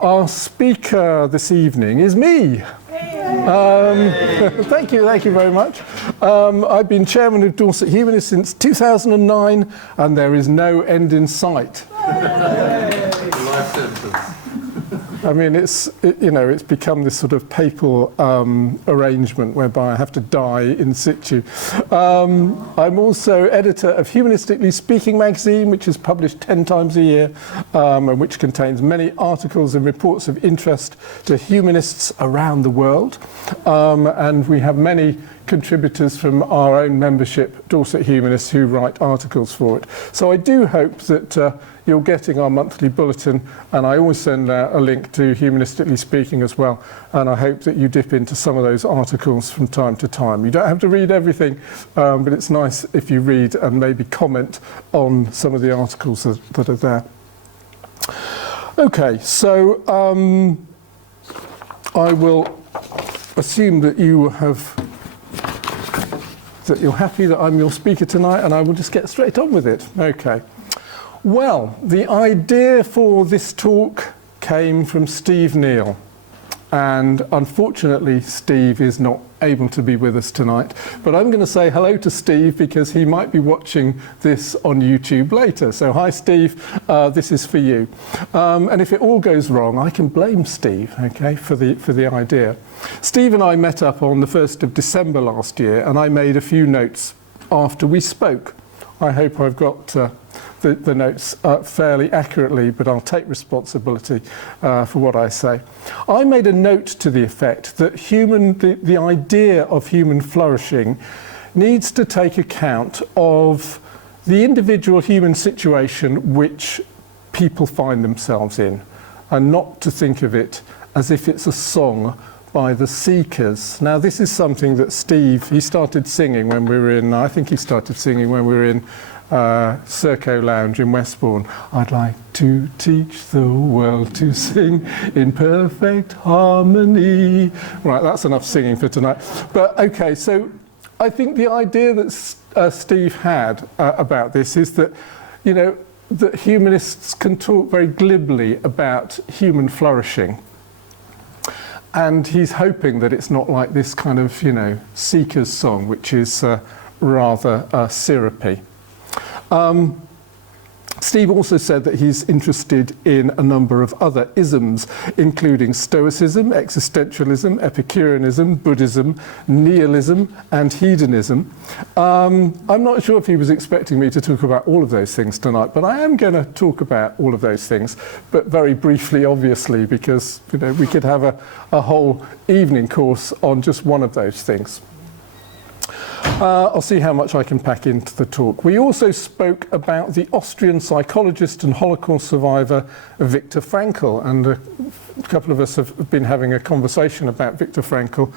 Our speaker this evening is me. Thank you very much. I've been chairman of Dorset Humanists since 2009, and there is no end in sight. Life sentence. I mean, it's become this sort of papal arrangement whereby I have to die in situ. I'm also editor of Humanistically Speaking magazine, which is published 10 times a year, and which contains many articles and reports of interest to humanists around the world. And we have many contributors from our own membership, Dorset Humanists, who write articles for it. So I do hope that you're getting our monthly bulletin, and I always send out a link to Humanistically Speaking as well, and I hope that you dip into some of those articles from time to time. You don't have to read everything, but it's nice if you read and maybe comment on some of the articles that are there. Okay, so I will assume that you're happy that I'm your speaker tonight, and I will just get straight on with it. Okay. Well, the idea for this talk came from Steve Neal, and unfortunately Steve is not able to be with us tonight, but I'm going to say hello to Steve because he might be watching this on YouTube later. So hi Steve, this is for you. And if it all goes wrong, I can blame Steve, okay, for the idea. Steve and I met up on the 1st of December last year, and I made a few notes after we spoke. I hope I've got the notes fairly accurately, but I'll take responsibility for what I say. I made a note to the effect that the idea of human flourishing needs to take account of the individual human situation which people find themselves in, and not to think of it as if it's a song by the Seekers. Now this is something that Steve, he started singing when we were in, I think he started singing when we were in Serco Lounge in Westbourne. I'd like to teach the world to sing in perfect harmony. Right, that's enough singing for tonight. But okay, so I think the idea that Steve had about this is that, you know, that humanists can talk very glibly about human flourishing. And he's hoping that it's not like this kind of, you know, Seekers song, which is rather syrupy. Steve also said that he's interested in a number of other isms, including Stoicism, existentialism, Epicureanism, Buddhism, nihilism, and hedonism. I'm not sure if he was expecting me to talk about all of those things tonight, but I am going to talk about all of those things, but very briefly, obviously, because, you know, we could have a whole evening course on just one of those things. I'll see how much I can pack into the talk. We also spoke about the Austrian psychologist and Holocaust survivor Viktor Frankl, and a couple of us have been having a conversation about Viktor Frankl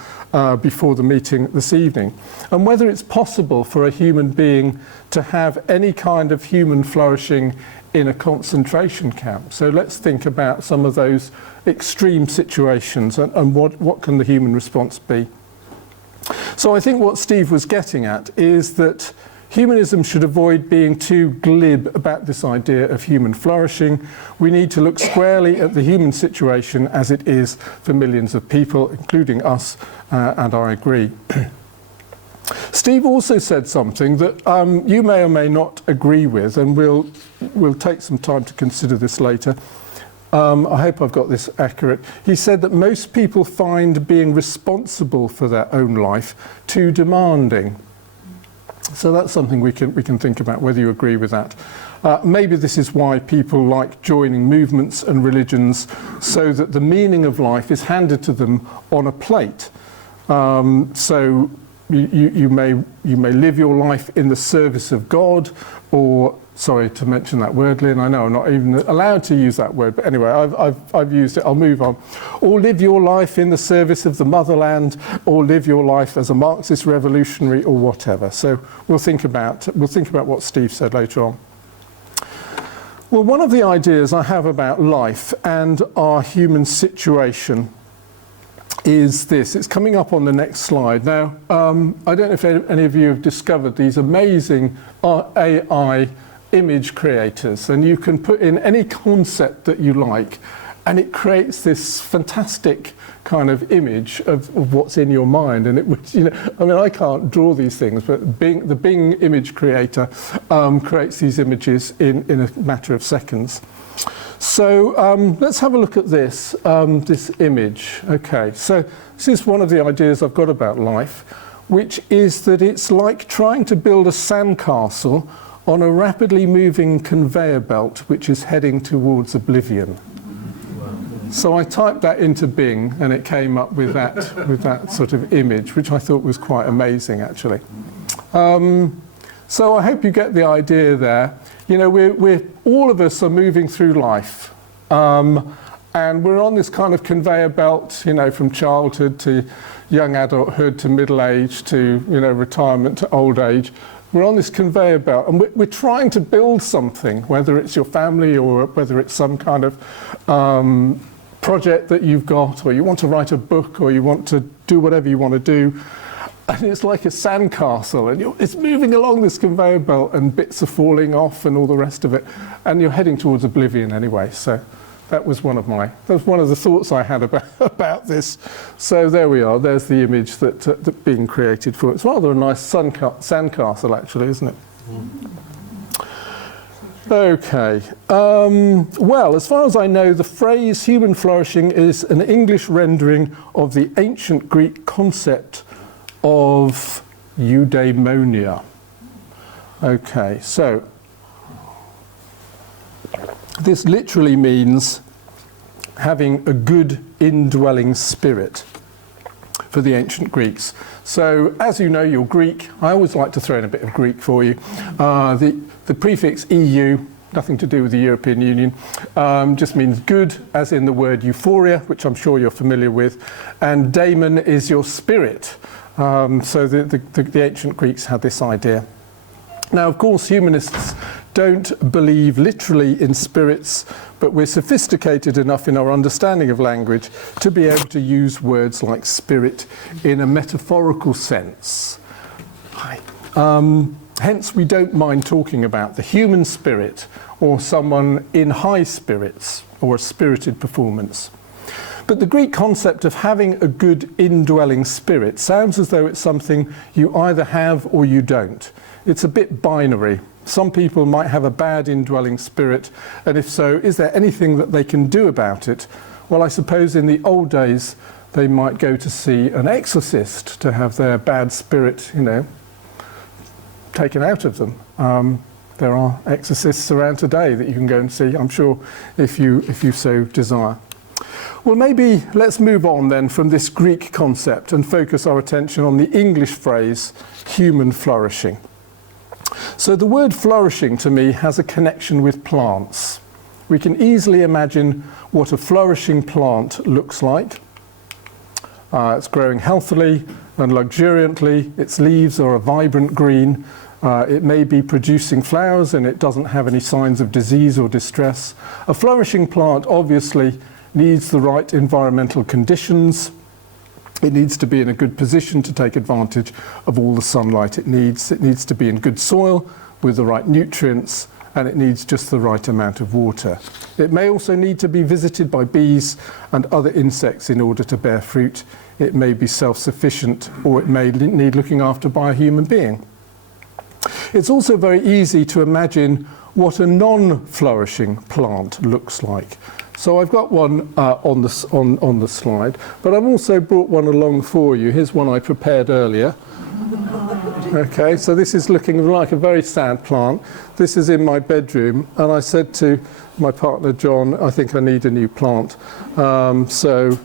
before the meeting this evening, and whether it's possible for a human being to have any kind of human flourishing in a concentration camp. So let's think about some of those extreme situations and what can the human response be. So I think what Steve was getting at is that humanism should avoid being too glib about this idea of human flourishing. We need to look squarely at the human situation as it is for millions of people, including us, and I agree. Steve also said something that you may or may not agree with, and we'll take some time to consider this later. I hope I've got this accurate. He said that most people find being responsible for their own life too demanding. So that's something we can think about, whether you agree with that. Maybe this is why people like joining movements and religions, so that the meaning of life is handed to them on a plate. So you may live your life in the service of God, or sorry to mention that word, Lynn, I know I'm not even allowed to use that word, but anyway, I've used it, I'll move on. Or live your life in the service of the motherland, or live your life as a Marxist revolutionary, or whatever. So we'll think about what Steve said later on. Well, one of the ideas I have about life and our human situation is this. It's coming up on the next slide. Now, I don't know if any of you have discovered these amazing AI image creators, and you can put in any concept that you like, and it creates this fantastic kind of image of what's in your mind. And it was, you know, I mean, I can't draw these things, but the Bing image creator creates these images in a matter of seconds. So let's have a look at this, this image. Okay, so this is one of the ideas I've got about life, which is that it's like trying to build a sandcastle on a rapidly moving conveyor belt which is heading towards oblivion. So I typed that into Bing and it came up with that sort of image, which I thought was quite amazing, actually. So I hope you get the idea there. You know, we're all of us are moving through life, and we're on this kind of conveyor belt, you know, from childhood to young adulthood to middle age to, you know, retirement to old age. We're on this conveyor belt, and we're trying to build something, whether it's your family or whether it's some kind of project that you've got, or you want to write a book, or you want to do whatever you want to do. And it's like a sandcastle, and it's moving along this conveyor belt, and bits are falling off and all the rest of it, and you're heading towards oblivion anyway. So that was one of the thoughts I had about this. So there we are. There's the image that's being created for it. It's rather a nice sandcastle, actually, isn't it? Okay. Well, as far as I know, the phrase human flourishing is an English rendering of the ancient Greek concept of eudaimonia. Okay, so this literally means having a good indwelling spirit for the ancient Greeks. So, as you know, you're Greek. I always like to throw in a bit of Greek for you. The prefix EU, nothing to do with the European Union, just means good, as in the word euphoria, which I'm sure you're familiar with, and daemon is your spirit. So the ancient Greeks had this idea. Now, of course, humanists don't believe literally in spirits, but we're sophisticated enough in our understanding of language to be able to use words like spirit in a metaphorical sense. Hence, we don't mind talking about the human spirit or someone in high spirits or a spirited performance. But the Greek concept of having a good indwelling spirit sounds as though it's something you either have or you don't. It's a bit binary. Some people might have a bad indwelling spirit, and if so, is there anything that they can do about it? Well, I suppose in the old days they might go to see an exorcist to have their bad spirit, you know, taken out of them. There are exorcists around today that you can go and see, I'm sure, if you so desire. Well, maybe let's move on then from this Greek concept and focus our attention on the English phrase, human flourishing. So the word flourishing to me has a connection with plants. We can easily imagine what a flourishing plant looks like. It's growing healthily and luxuriantly. Its leaves are a vibrant green. It may be producing flowers and it doesn't have any signs of disease or distress. A flourishing plant obviously needs the right environmental conditions. It needs to be in a good position to take advantage of all the sunlight it needs. It needs to be in good soil with the right nutrients, and it needs just the right amount of water. It may also need to be visited by bees and other insects in order to bear fruit. It may be self-sufficient, or it may need looking after by a human being. It's also very easy to imagine what a non-flourishing plant looks like. So I've got one on the slide, but I've also brought one along for you. Here's one I prepared earlier. Okay, so this is looking like a very sad plant. This is in my bedroom, and I said to my partner John, I think I need a new plant. So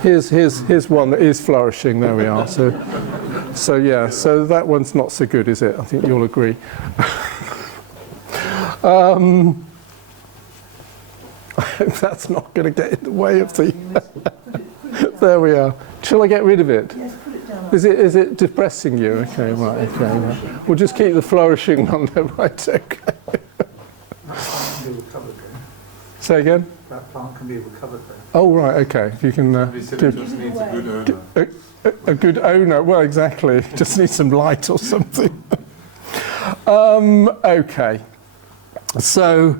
here's one that is flourishing. There we are. So yeah, so that one's not so good, is it? I think you'll agree. I hope that's not going to get in the way of the... There we are. Shall I get rid of it? Yes, put it down. Is it depressing you? Okay, right, okay. Right. We'll just keep the flourishing one there, right, okay. That plant can be recovered there. Say again? That plant can be recovered there. Oh, right, okay. If you can... We said it just needs a good owner. A good owner, well, exactly. Just needs some light or something. Okay. So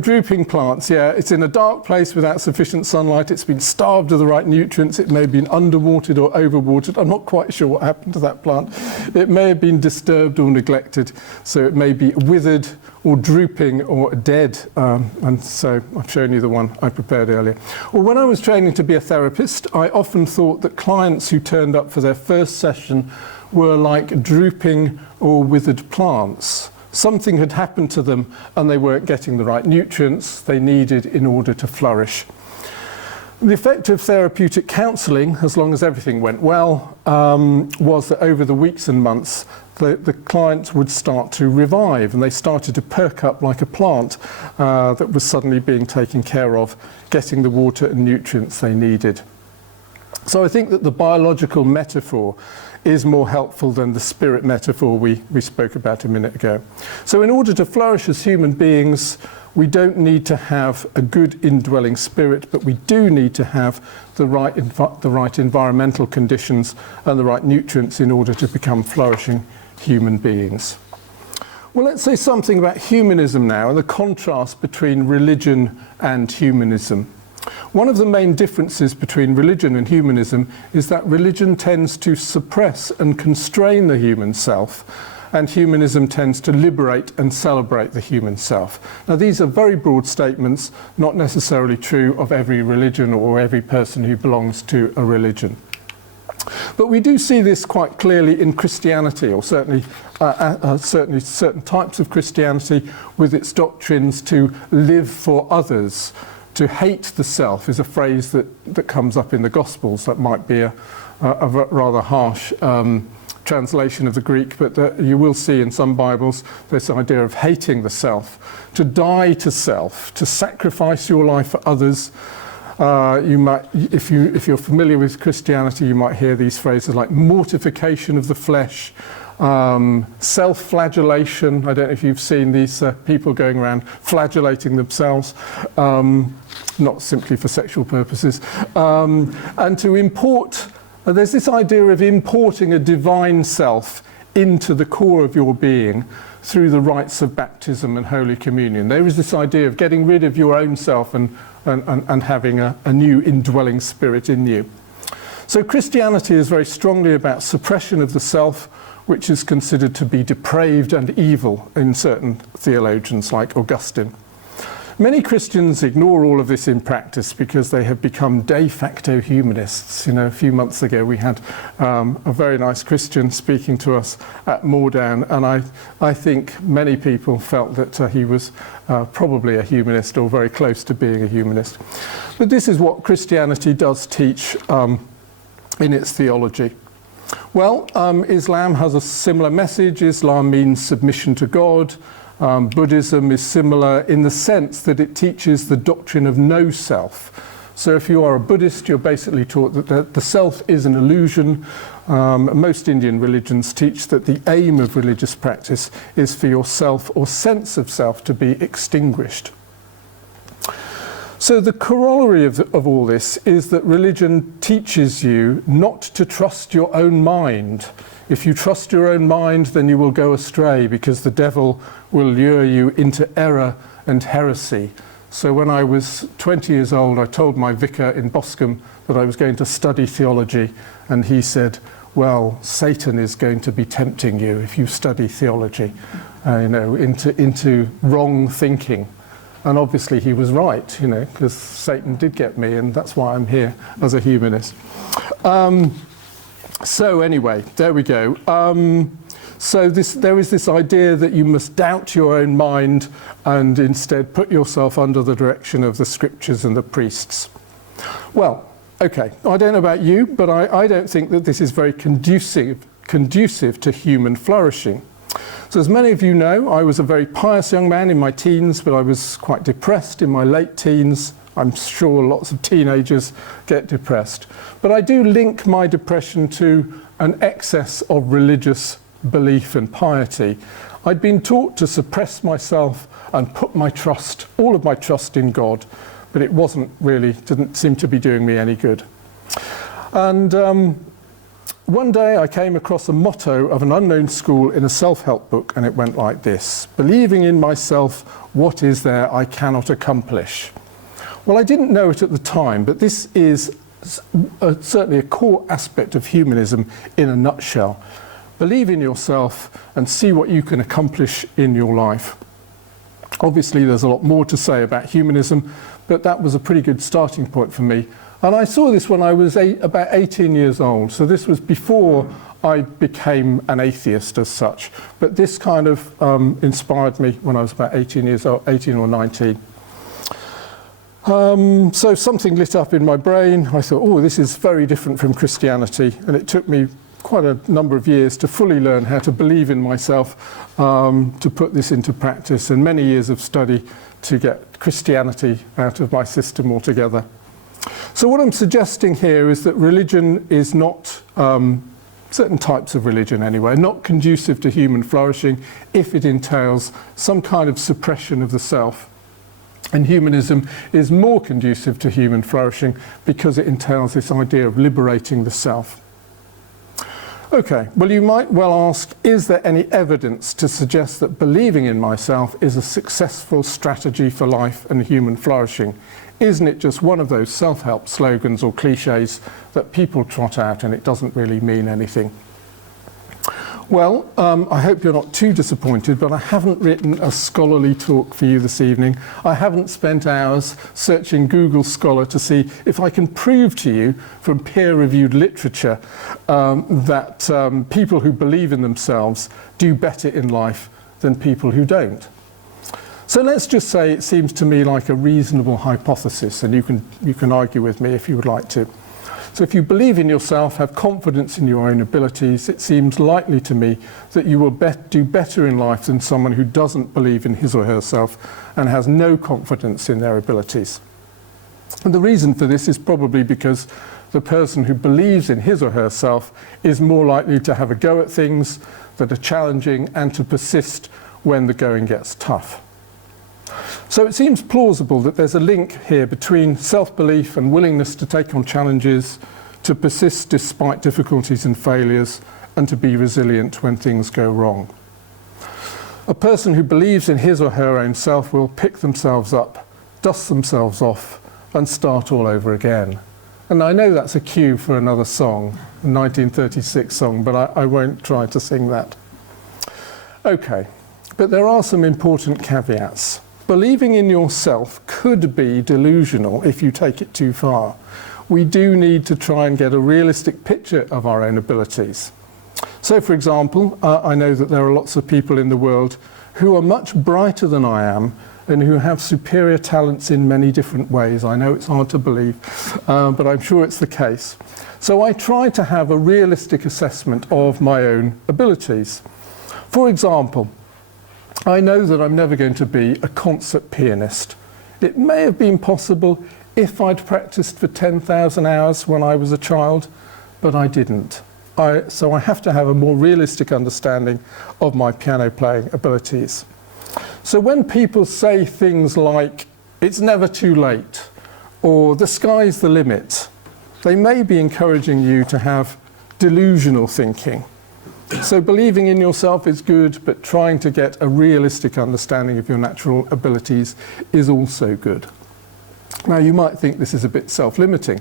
drooping plants, yeah, it's in a dark place without sufficient sunlight, it's been starved of the right nutrients, it may have been underwatered or overwatered. I'm not quite sure what happened to that plant. It may have been disturbed or neglected, so it may be withered or drooping or dead. And so I've shown you the one I prepared earlier. Well, when I was training to be a therapist, I often thought that clients who turned up for their first session were like drooping or withered plants. Something had happened to them and they weren't getting the right nutrients they needed in order to flourish. The effect of therapeutic counselling, as long as everything went well, was that over the weeks and months the clients would start to revive and they started to perk up like a plant that was suddenly being taken care of, getting the water and nutrients they needed. So I think that the biological metaphor is more helpful than the spirit metaphor we spoke about a minute ago. So in order to flourish as human beings, we don't need to have a good indwelling spirit, but we do need to have the right environmental conditions and the right nutrients in order to become flourishing human beings. Well, let's say something about humanism now and the contrast between religion and humanism. One of the main differences between religion and humanism is that religion tends to suppress and constrain the human self, and humanism tends to liberate and celebrate the human self. Now, these are very broad statements, not necessarily true of every religion or every person who belongs to a religion. But we do see this quite clearly in Christianity, or certainly certain types of Christianity with its doctrines to live for others. To hate the self is a phrase that comes up in the Gospels. That might be a rather harsh translation of the Greek, but you will see in some Bibles this idea of hating the self, to die to self, to sacrifice your life for others. You might, if you're familiar with Christianity, you might hear these phrases like mortification of the flesh, self-flagellation. I don't know if you've seen these people going around flagellating themselves, not simply for sexual purposes, and to import, there's this idea of importing a divine self into the core of your being through the rites of baptism and Holy Communion. There is this idea of getting rid of your own self and having a new indwelling spirit in you. So Christianity is very strongly about suppression of the self, which is considered to be depraved and evil in certain theologians like Augustine. Many Christians ignore all of this in practice because they have become de facto humanists. You know, a few months ago we had a very nice Christian speaking to us at Moordown, and I think many people felt that he was probably a humanist or very close to being a humanist. But this is what Christianity does teach in its theology. Well, Islam has a similar message. Islam means submission to God. Buddhism is similar in the sense that it teaches the doctrine of no self. So if you are a Buddhist, you're basically taught that the self is an illusion. Most Indian religions teach that the aim of religious practice is for your self or sense of self to be extinguished. So the corollary of all this is that religion teaches you not to trust your own mind. If you trust your own mind, then you will go astray because the devil will lure you into error and heresy. So when I was 20 years old, I told my vicar in Boscombe that I was going to study theology, and he said, well, Satan is going to be tempting you if you study theology, into wrong thinking. And obviously he was right, because Satan did get me, and that's why I'm here as a humanist. So anyway, there we go. So there is this idea that you must doubt your own mind and instead put yourself under the direction of the scriptures and the priests. Well, okay, I don't know about you, but I don't think that this is very conducive to human flourishing. So as many of you know, I was a very pious young man in my teens, but I was quite depressed in my late teens. I'm sure lots of teenagers get depressed. But I do link my depression to an excess of religious belief and piety. I'd been taught to suppress myself and put all of my trust in God, but it didn't seem to be doing me any good. And One day I came across a motto of an unknown school in a self-help book, and it went like this: believing in myself, what is there I cannot accomplish? Well, I didn't know it at the time, but this is certainly a core aspect of humanism in a nutshell. Believe in yourself and see what you can accomplish in your life. Obviously, there's a lot more to say about humanism, but that was a pretty good starting point for me. And I saw this when I was about 18 years old, so this was before I became an atheist as such. But this kind of inspired me when I was about 18 years old, 18 or 19. So something lit up in my brain. I thought, oh, this is very different from Christianity, and it took me quite a number of years to fully learn how to believe in myself, to put this into practice, and many years of study to get Christianity out of my system altogether. So what I'm suggesting here is that religion is not, certain types of religion anyway, not conducive to human flourishing if it entails some kind of suppression of the self. And humanism is more conducive to human flourishing because it entails this idea of liberating the self. Okay, well, you might well ask, is there any evidence to suggest that believing in myself is a successful strategy for life and human flourishing? Isn't it just one of those self-help slogans or cliches that people trot out and it doesn't really mean anything? Well, I hope you're not too disappointed, but I haven't written a scholarly talk for you this evening. I haven't spent hours searching Google Scholar to see if I can prove to you from peer-reviewed literature that people who believe in themselves do better in life than people who don't. So let's just say it seems to me like a reasonable hypothesis, and you can argue with me if you would like to. So if you believe in yourself, have confidence in your own abilities, it seems likely to me that you will do better in life than someone who doesn't believe in his or herself and has no confidence in their abilities. And the reason for this is probably because the person who believes in his or herself is more likely to have a go at things that are challenging and to persist when the going gets tough. So it seems plausible that there's a link here between self-belief and willingness to take on challenges, to persist despite difficulties and failures, and to be resilient when things go wrong. A person who believes in his or her own self will pick themselves up, dust themselves off, and start all over again. And I know that's a cue for another song, a 1936 song, but I won't try to sing that. Okay, but there are some important caveats. Believing in yourself could be delusional if you take it too far. We do need to try and get a realistic picture of our own abilities. So, for example, I know that there are lots of people in the world who are much brighter than I am and who have superior talents in many different ways. I know it's hard to believe, but I'm sure it's the case. So I try to have a realistic assessment of my own abilities. For example, I know that I'm never going to be a concert pianist. It may have been possible if I'd practiced for 10,000 hours when I was a child, but I didn't. So I have to have a more realistic understanding of my piano playing abilities. So when people say things like, it's never too late, or the sky's the limit, they may be encouraging you to have delusional thinking. So believing in yourself is good, but trying to get a realistic understanding of your natural abilities is also good. Now, you might think this is a bit self-limiting.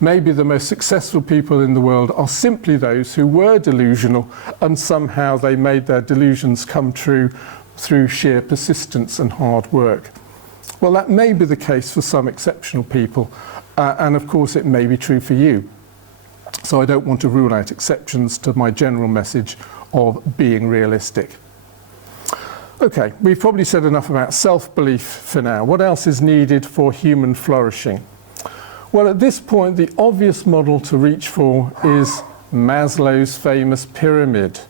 Maybe the most successful people in the world are simply those who were delusional and somehow they made their delusions come true through sheer persistence and hard work. Well, that may be the case for some exceptional people, and of course it may be true for you. So I don't want to rule out exceptions to my general message of being realistic. Okay, we've probably said enough about self-belief for now. What else is needed for human flourishing? Well, at this point, the obvious model to reach for is Maslow's famous pyramid.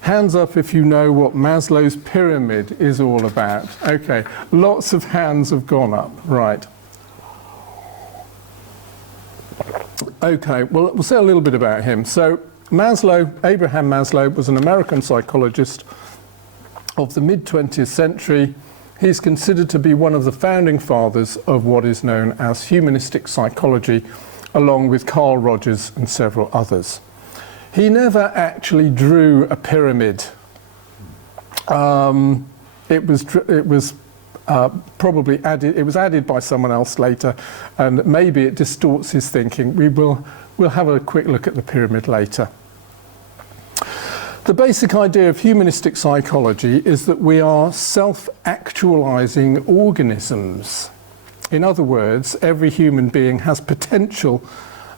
Hands up if you know what Maslow's pyramid is all about. Okay, lots of hands have gone up, right. Okay, well, we'll say a little bit about him. So Maslow, Abraham Maslow, was an American psychologist of the mid-20th century. He's considered to be one of the founding fathers of what is known as humanistic psychology, along with Carl Rogers and several others. He never actually drew a pyramid. It was probably added. It was added by someone else later, and maybe it distorts his thinking. We'll have a quick look at the pyramid later. The basic idea of humanistic psychology is that we are self-actualizing organisms. In other words, every human being has potential,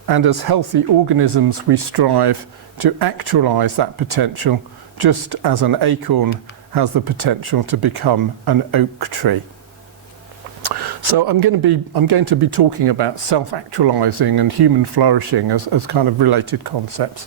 and as healthy organisms we strive to actualize that potential, just as an acorn has the potential to become an oak tree. So I'm going to be talking about self-actualizing and human flourishing as kind of related concepts.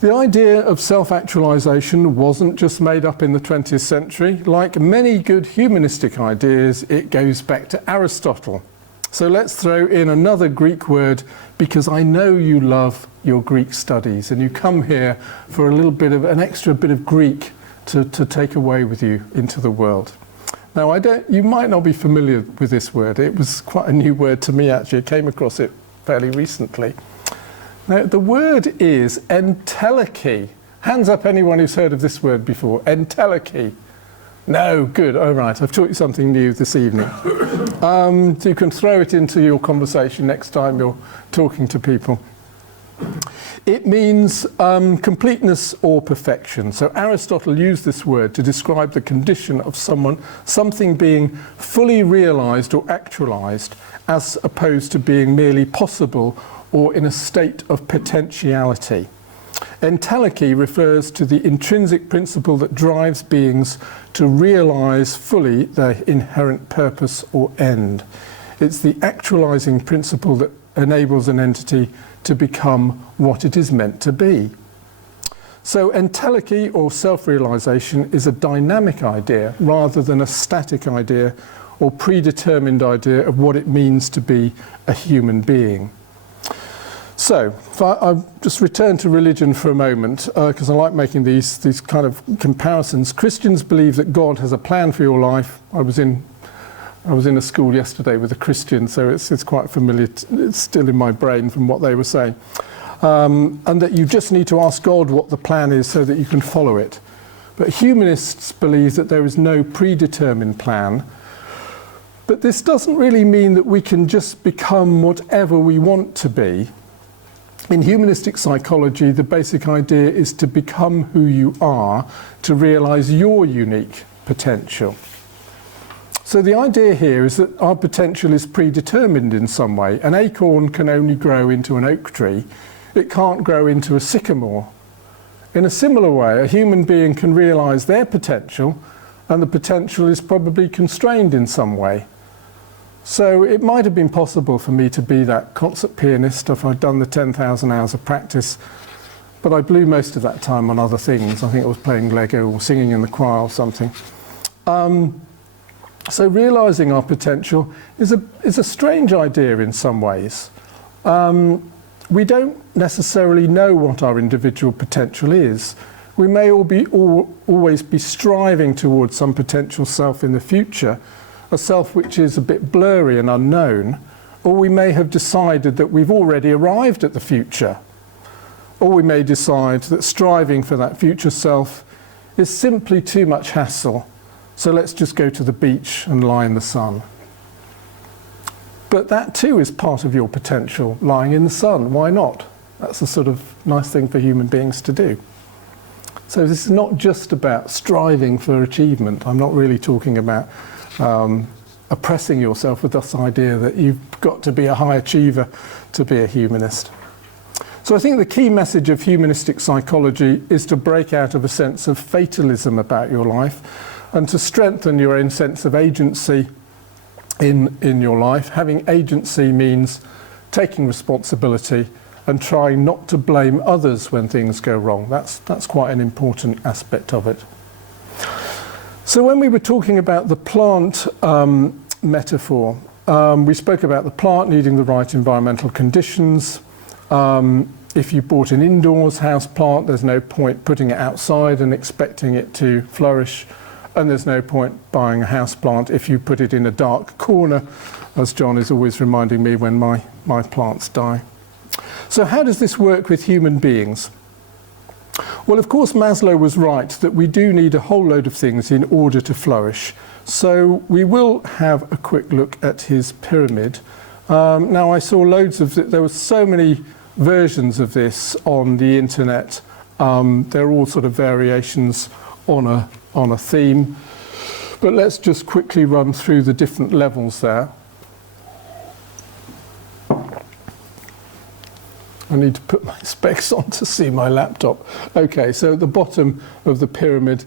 The idea of self-actualization wasn't just made up in the 20th century. Like many good humanistic ideas, it goes back to Aristotle. So let's throw in another Greek word, because I know you love your Greek studies and you come here for a little bit of an extra bit of Greek to take away with you into the world. Now, you might not be familiar with this word. It was quite a new word to me, actually. I came across it fairly recently. Now, the word is entelechy. Hands up anyone who's heard of this word before. Entelechy. No, good. All right, I've taught you something new this evening. So you can throw it into your conversation next time you're talking to people. It means completeness or perfection. So Aristotle used this word to describe the condition of something being fully realized or actualized, as opposed to being merely possible or in a state of potentiality. Entelechy refers to the intrinsic principle that drives beings to realize fully their inherent purpose or end. It's the actualizing principle that enables an entity to become what it is meant to be. So entelechy, or self-realization, is a dynamic idea rather than a static idea or predetermined idea of what it means to be a human being. So, if I just return to religion for a moment, because I like making these kind of comparisons. Christians believe that God has a plan for your life. I was in a school yesterday with a Christian, so it's quite familiar. It's still in my brain from what they were saying. And that you just need to ask God what the plan is so that you can follow it. But humanists believe that there is no predetermined plan. But this doesn't really mean that we can just become whatever we want to be. In humanistic psychology, the basic idea is to become who you are, to realize your unique potential. So the idea here is that our potential is predetermined in some way. An acorn can only grow into an oak tree. It can't grow into a sycamore. In a similar way, a human being can realize their potential, and the potential is probably constrained in some way. So it might have been possible for me to be that concert pianist if I'd done the 10,000 hours of practice, but I blew most of that time on other things. I think I was playing Lego or singing in the choir or something. So realising our potential is a strange idea in some ways. We don't necessarily know what our individual potential is. We may always be striving towards some potential self in the future, a self which is a bit blurry and unknown, or we may have decided that we've already arrived at the future, or we may decide that striving for that future self is simply too much hassle, so let's just go to the beach and lie in the sun. But that too is part of your potential, lying in the sun. Why not? That's a sort of nice thing for human beings to do. So this is not just about striving for achievement. I'm not really talking about oppressing yourself with this idea that you've got to be a high achiever to be a humanist. So I think the key message of humanistic psychology is to break out of a sense of fatalism about your life and to strengthen your own sense of agency in your life. Having agency means taking responsibility and trying not to blame others when things go wrong. That's quite an important aspect of it. So when we were talking about the plant metaphor, we spoke about the plant needing the right environmental conditions. If you bought an indoors house plant, there's no point putting it outside and expecting it to flourish. And there's no point buying a house plant if you put it in a dark corner, as John is always reminding me when my plants die. So how does this work with human beings? Well, of course, Maslow was right that we do need a whole load of things in order to flourish. So we will have a quick look at his pyramid. Now, I saw loads of there were so many versions of this on the internet. They're all sort of variations on a theme. But let's just quickly run through the different levels there. I need to put my specs on to see my laptop. Okay, so at the bottom of the pyramid,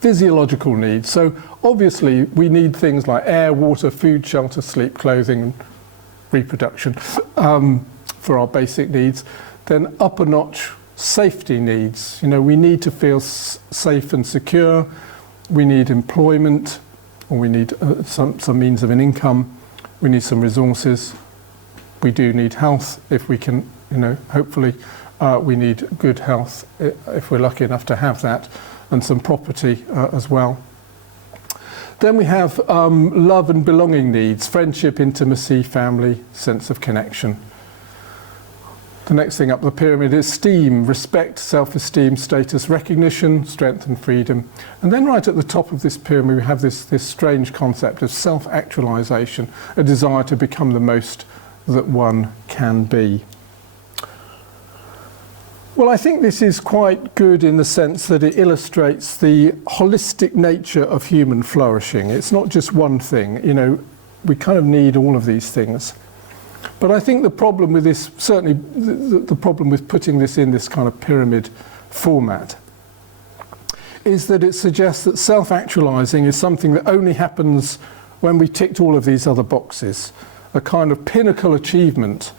physiological needs. So obviously we need things like air, water, food, shelter, sleep, clothing, and reproduction for our basic needs. Then up a notch, safety needs. You know, we need to feel safe and secure. We need employment, or we need some means of an income. We need some resources. We do need health if we can, you know, hopefully we need good health if we're lucky enough to have that, and some property as well. Then we have love and belonging needs, friendship, intimacy, family, sense of connection. The next thing up the pyramid is esteem, respect, self-esteem, status, recognition, strength and freedom. And then right at the top of this pyramid we have this strange concept of self-actualization, a desire to become the most that one can be. Well, I think this is quite good in the sense that it illustrates the holistic nature of human flourishing. It's not just one thing, you know, we kind of need all of these things. But I think the problem with this, certainly the problem with putting this in this kind of pyramid format, is that it suggests that self-actualizing is something that only happens when we ticked all of these other boxes, a kind of pinnacle achievement.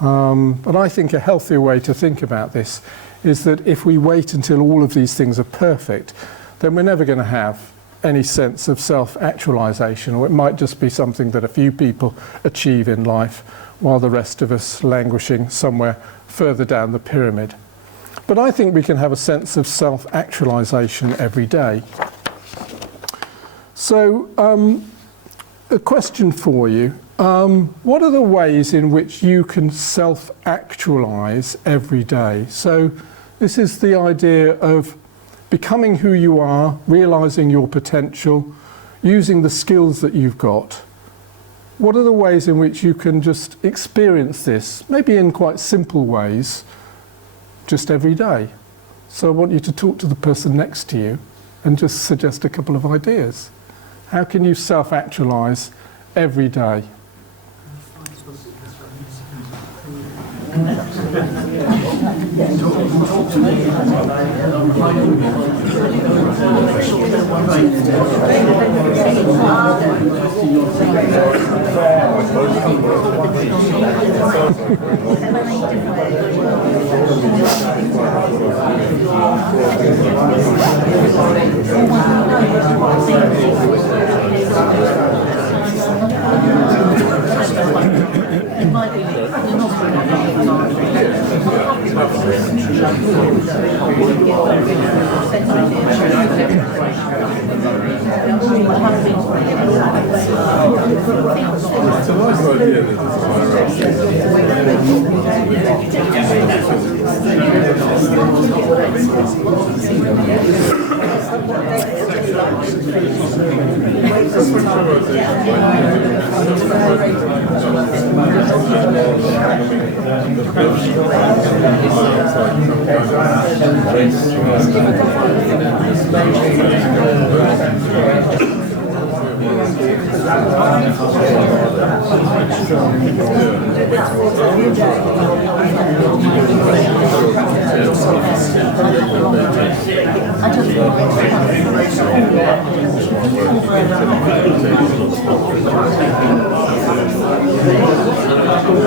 But I think a healthier way to think about this is that if we wait until all of these things are perfect, then we're never going to have any sense of self-actualization, or it might just be something that a few people achieve in life while the rest of us languishing somewhere further down the pyramid. But I think we can have a sense of self-actualization every day. So a question for you. What are the ways in which you can self-actualize every day? So this is the idea of becoming who you are, realizing your potential, using the skills that you've got. What are the ways in which you can just experience this, maybe in quite simple ways, just every day? So I want you to talk to the person next to you and just suggest a couple of ideas. How can you self-actualize every day?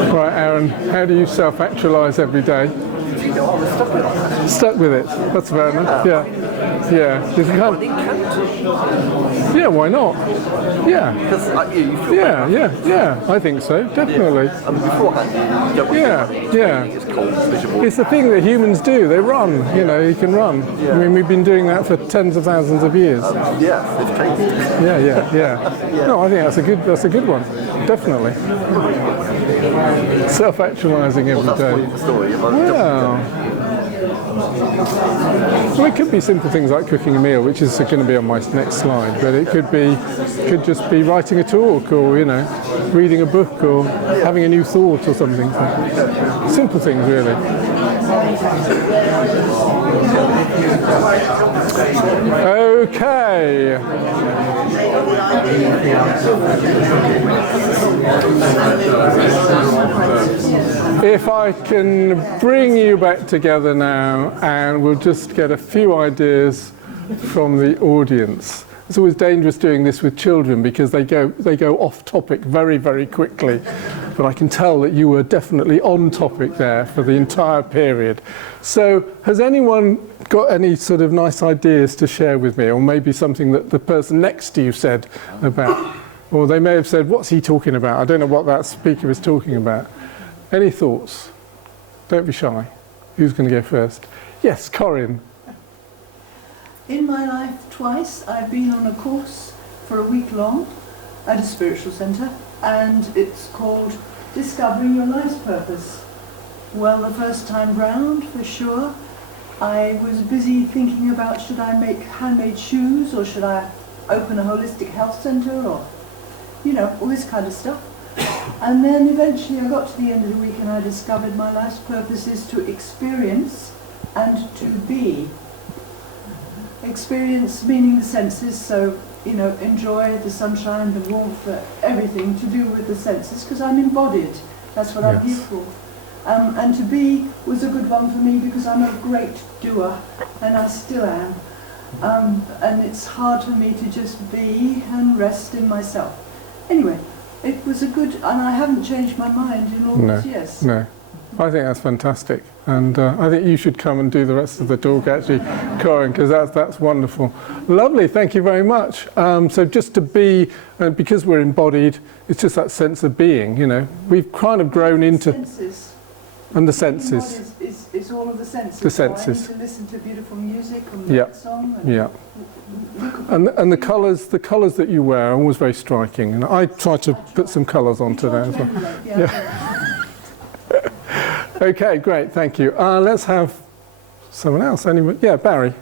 Right, Aaron, how do you self-actualize every day? Stuck with it. That's fair enough. Yeah. Yeah. Yeah, why not? Yeah. Because you feel Yeah. I think so, definitely. I mean, beforehand, you don't really it's cold, it's miserable. It's the thing that humans do. They run. You know, you can run. Yeah. I mean, we've been doing that for tens of thousands of years. Yeah, it's changed. Yeah. No, I think that's a good one. Definitely. Self-actualizing every That's day. probably the story. Well, it could be simple things like cooking a meal, which is going to be on my next slide, but it could just be writing a talk, or reading a book, or having a new thought or something. Simple things, really. Okay. If I can bring you back together now, and we'll just get a few ideas from the audience. It's always dangerous doing this with children because they go off topic very, very quickly. But I can tell that you were definitely on topic there for the entire period. So has anyone got any sort of nice ideas to share with me, or maybe something that the person next to you said about? Or they may have said, what's he talking about? I don't know what that speaker is talking about. Any thoughts? Don't be shy. Who's going to go first? Yes, Corinne. In my life, twice, I've been on a course for a week long at a spiritual centre, and it's called Discovering Your Life's Purpose. Well, the first time round, for sure, I was busy thinking about, should I make handmade shoes, or should I open a holistic health centre, or, all this kind of stuff. And then eventually I got to the end of the week and I discovered my life's purpose is to experience and to be. Experience meaning the senses, so enjoy the sunshine, the warmth, everything to do with the senses, because I'm embodied. That's what I'm here for. And to be was a good one for me because I'm a great doer, and I still am. And it's hard for me to just be and rest in myself. Anyway, it was a good, and I haven't changed my mind in all these years. No, I think that's fantastic. And I think you should come and do the rest of the talk, actually, Corinne, because that's wonderful. Lovely, thank you very much. So just to be, because we're embodied, it's just that sense of being, We've kind of grown into... Senses. And the senses. It's all of the senses. The senses. So I need to listen to beautiful music and a song. And And the colours that you wear are always very striking. And I try to put some colours onto there as well. Okay, great, thank you. Let's have someone else. Anyone? Yeah, Barry.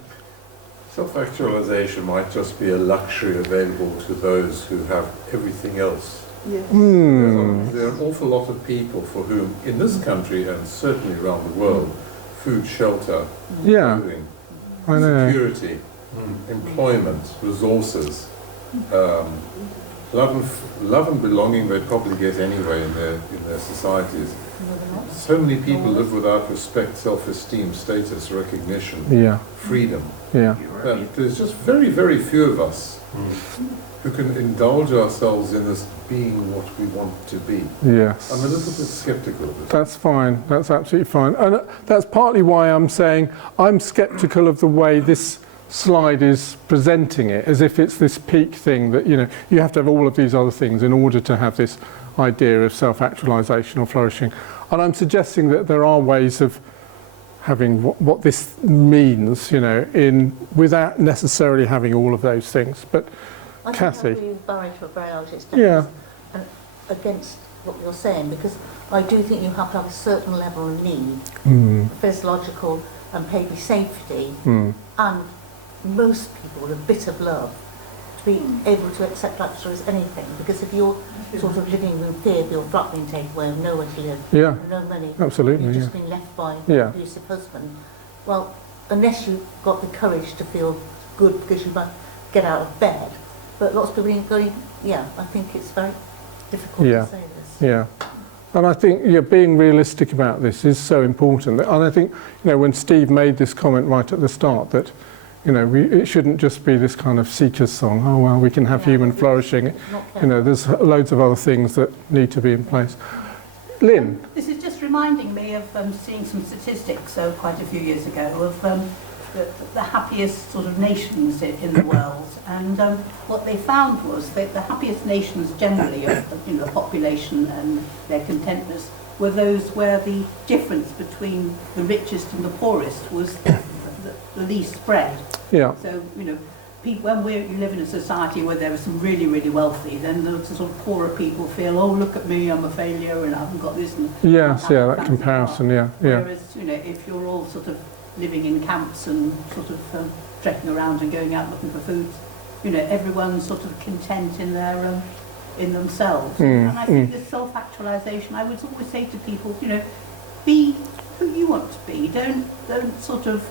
Self-actualization might just be a luxury available to those who have everything else. Yes. There are an awful lot of people for whom, in this country and certainly around the world, food, shelter, clothing, security, employment, resources, love and belonging they probably get anyway in their societies. So many people live without respect, self-esteem, status, recognition, freedom. And there's just very, very few of us who can indulge ourselves in this being what we want to be. Yes. I'm a little bit sceptical of it. That's fine. That's absolutely fine. And that's partly why I'm saying I'm sceptical of the way this slide is presenting it, as if it's this peak thing that, you have to have all of these other things in order to have this idea of self-actualization or flourishing. And I'm suggesting that there are ways of having what this means, without necessarily having all of those things. But Kathy. I think I agree with Barry to a very large extent against what you're saying, because I do think you have to have a certain level of need, physiological and maybe safety, and most people a bit of love to be able to accept that as anything. Because if you're sort of living in fear of your flat being taken away, of nowhere to live, no money, absolutely, you've just been left by an abusive husband, well, unless you've got the courage to feel good because you might get out of bed. But lots of people are going, I think it's very difficult to say this. Yeah. And I think being realistic about this is so important. And I think, when Steve made this comment right at the start that, it shouldn't just be this kind of seeker's song, oh, well, we can have human flourishing. There's loads of other things that need to be in place. Lynn? This is just reminding me of seeing some statistics quite a few years ago of the happiest sort of nations in the world, and what they found was that the happiest nations generally of the population and their contentness were those where the difference between the richest and the poorest was the least spread. Yeah. So when you live in a society where there are some really, really wealthy, then the sort of poorer people feel, oh, look at me, I'm a failure and I haven't got this. And Yes, yeah, that comparison, yeah. Whereas, if you're all sort of living in camps and sort of trekking around and going out looking for food, everyone's sort of content in their in themselves. And I think this self-actualization, I would always say to people, be who you want to be. Don't sort of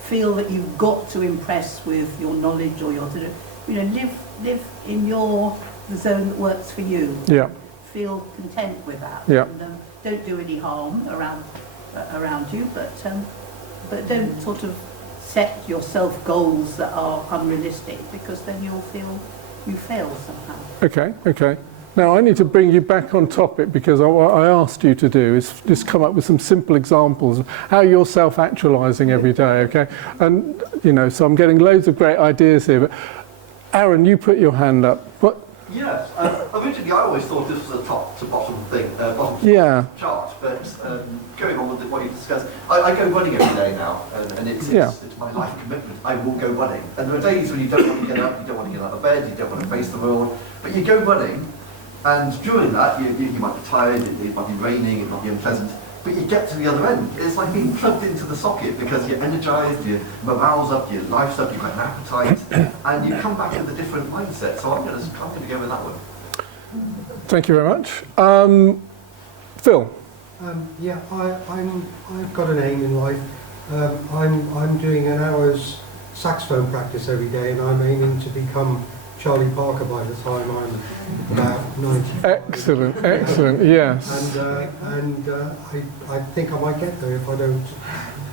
feel that you've got to impress with your knowledge or your live in the zone that works for you. Yeah. Feel content with that. Yeah. And, don't do any harm around you, but don't sort of set yourself goals that are unrealistic, because then you'll feel you fail somehow. Okay. Now I need to bring you back on topic, because what I asked you to do is just come up with some simple examples of how you're self-actualizing every day, okay? And, so I'm getting loads of great ideas here, but Aaron, you put your hand up. What? Yes, originally I always thought this was a top to bottom thing, chart, but going on with what you discussed, I go running every day now, and it's my life commitment. I will go running. And there are days when you don't want to get up, you don't want to get out of bed, you don't want to face the world, but you go running, and during that, you might be tired, it might be raining, it might be unpleasant, but you get to the other end. It's like being plugged into the socket, because you're energized, your morale's up, your life's up, you've got an appetite, and you come back with a different mindset. So I'm going to go with that one. Thank you very much. Phil? I've got an aim in life. I'm doing an hour's saxophone practice every day, and I'm aiming to become Charlie Parker by the time I'm about 90. Excellent, yes. And I think I might get there if I don't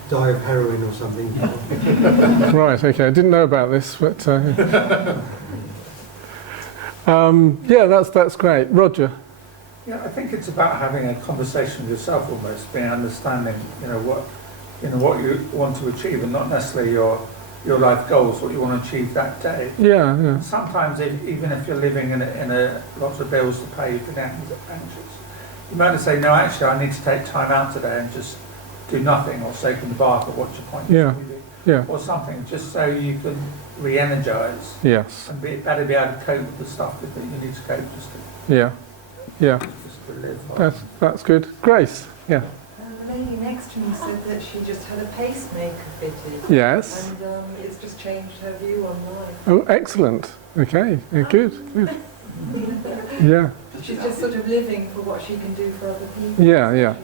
die of heroin or something. Right, okay, I didn't know about this, but that's great. Roger? Yeah, I think it's about having a conversation with yourself almost, being understanding, what you want to achieve, and not necessarily your life goals, what you want to achieve that day. Yeah. Sometimes, even if you're living in a lots of bills to pay, you get anxious. You might say, no, actually, I need to take time out today and just do nothing, or soak in the bath, or watch a point TV, or something, just so you can re-energise. Yes. And better be able to cope with the stuff that you need to cope Yeah. Just to live. That's good. Grace? Yeah. The lady next to me said that she just had a pacemaker fitted. Yes. And it's just changed her view on life. Oh, excellent. Okay, good. Yeah. She's just sort of living for what she can do for other people. Yeah.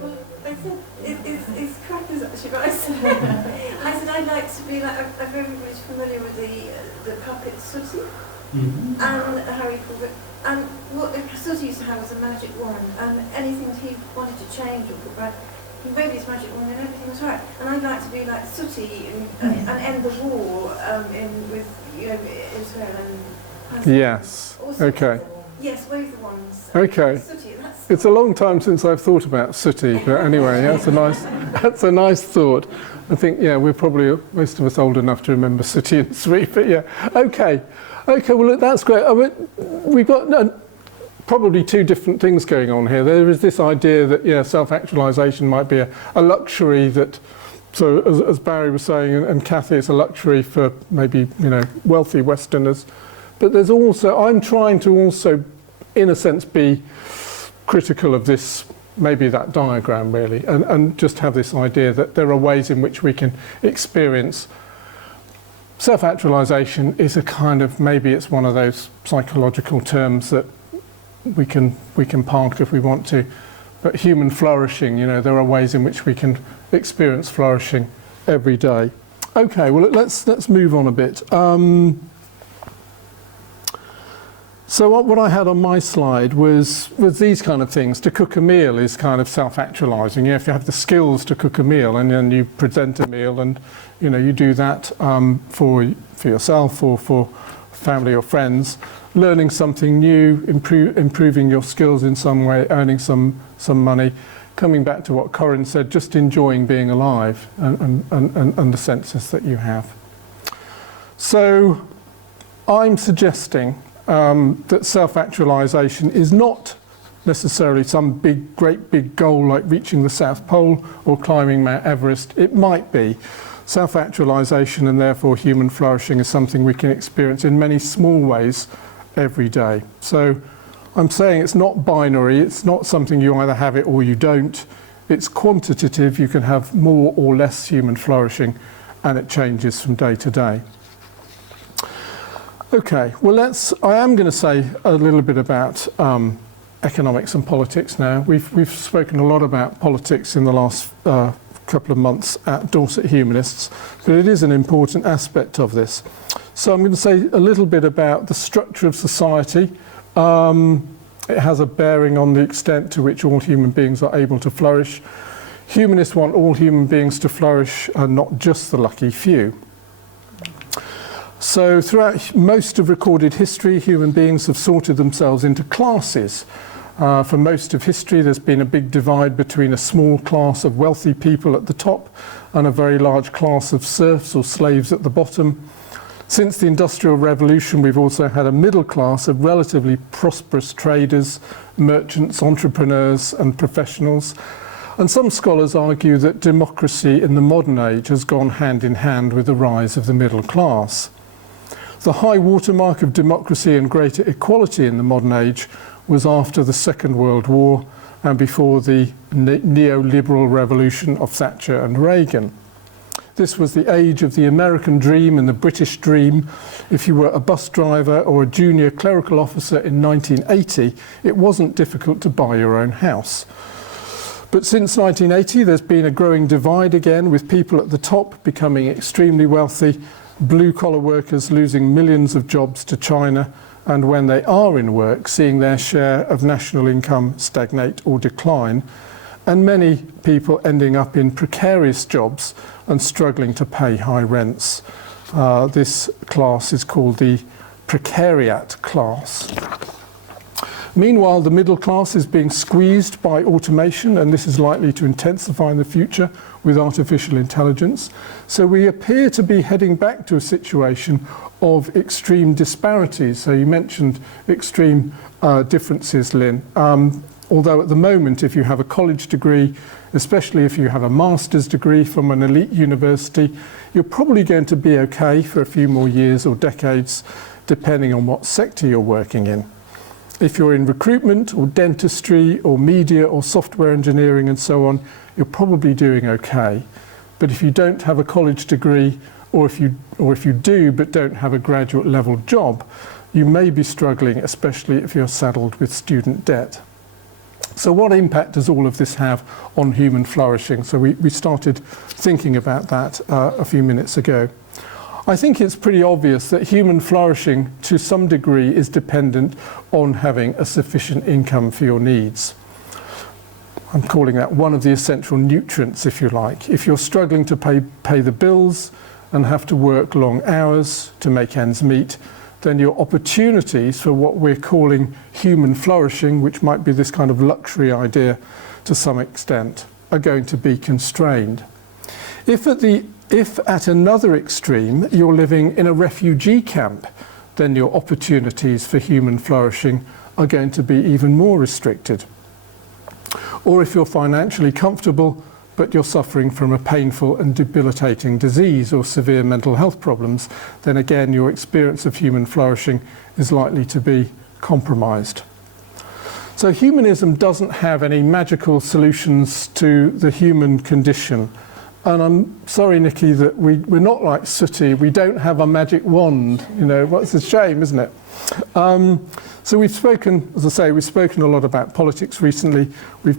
Well, I think it's crackers actually, but I said I'd like to be like, everybody's familiar with the puppet Sooty, and how he called it. And what Sooty used to have was a magic wand, and anything that he wanted to change or put right, he waved his magic wand and everything was right. And I'd like to be like Sooty and end the war with Israel and Yes. Okay. Yes, wave the wands. Okay. Sooty, it's a long time since I've thought about Sooty, but anyway, that's a nice thought. I think we're probably most of us old enough to remember Sooty and Sweet, but yeah. Okay. Well, look, that's great. We've got probably two different things going on here. There is this idea that self-actualization might be a luxury that. So as Barry was saying, and Kathy, it's a luxury for maybe wealthy Westerners. But there's also, I'm trying to also, in a sense, be critical of this, maybe that diagram really, and just have this idea that there are ways in which we can experience self-actualization. Is a kind of, maybe it's one of those psychological terms that we can park if we want to, but human flourishing, there are ways in which we can experience flourishing every day. Okay, well let's move on a bit. So what I had on my slide was these kind of things. To cook a meal is kind of self-actualizing. If you have the skills to cook a meal and then you present a meal and you do that for yourself or for family or friends, learning something new, improving your skills in some way, earning some money, coming back to what Corinne said, just enjoying being alive and the senses that you have. So I'm suggesting that self-actualization is not necessarily some great big goal like reaching the South Pole or climbing Mount Everest. It might be. Self-actualization and therefore human flourishing is something we can experience in many small ways every day. So I'm saying it's not binary, it's not something you either have it or you don't. It's quantitative, you can have more or less human flourishing, and it changes from day to day. Okay, well I am going to say a little bit about economics and politics now. We've spoken a lot about politics in the last couple of months at Dorset Humanists, but it is an important aspect of this. So I'm going to say a little bit about the structure of society. It has a bearing on the extent to which all human beings are able to flourish. Humanists want all human beings to flourish and not just the lucky few. So throughout most of recorded history, human beings have sorted themselves into classes. For most of history, there's been a big divide between a small class of wealthy people at the top and a very large class of serfs or slaves at the bottom. Since the Industrial Revolution, we've also had a middle class of relatively prosperous traders, merchants, entrepreneurs, and professionals. And some scholars argue that democracy in the modern age has gone hand in hand with the rise of the middle class. The high watermark of democracy and greater equality in the modern age was after the Second World War and before the neoliberal revolution of Thatcher and Reagan. This was the age of the American dream and the British dream. If you were a bus driver or a junior clerical officer in 1980, it wasn't difficult to buy your own house. But since 1980, there's been a growing divide again, with people at the top becoming extremely wealthy, blue-collar workers losing millions of jobs to China, and when they are in work, seeing their share of national income stagnate or decline, and many people ending up in precarious jobs and struggling to pay high rents. This class is called the precariat class. Meanwhile, the middle class is being squeezed by automation, and this is likely to intensify in the future with artificial intelligence. So we appear to be heading back to a situation of extreme disparities. So you mentioned extreme differences, Lynn. Although at the moment, if you have a college degree, especially if you have a master's degree from an elite university, you're probably going to be okay for a few more years or decades, depending on what sector you're working in. If you're in recruitment or dentistry or media or software engineering and so on, you're probably doing okay. But if you don't have a college degree, or if you do but don't have a graduate level job, you may be struggling, especially if you're saddled with student debt. So what impact does all of this have on human flourishing? So we started thinking about that a few minutes ago. I think it's pretty obvious that human flourishing to some degree is dependent on having a sufficient income for your needs. I'm calling that one of the essential nutrients, if you like. If you're struggling to pay the bills and have to work long hours to make ends meet, then your opportunities for what we're calling human flourishing, which might be this kind of luxury idea to some extent, are going to be constrained. If at another extreme you're living in a refugee camp, then your opportunities for human flourishing are going to be even more restricted. Or if you're financially comfortable, but you're suffering from a painful and debilitating disease or severe mental health problems, then again your experience of human flourishing is likely to be compromised. So humanism doesn't have any magical solutions to the human condition. And I'm sorry, Nikki, that we're not like Sooty. We don't have a magic wand. You know, it's a shame, isn't it? So we've spoken, as I say, we've spoken a lot about politics recently. We've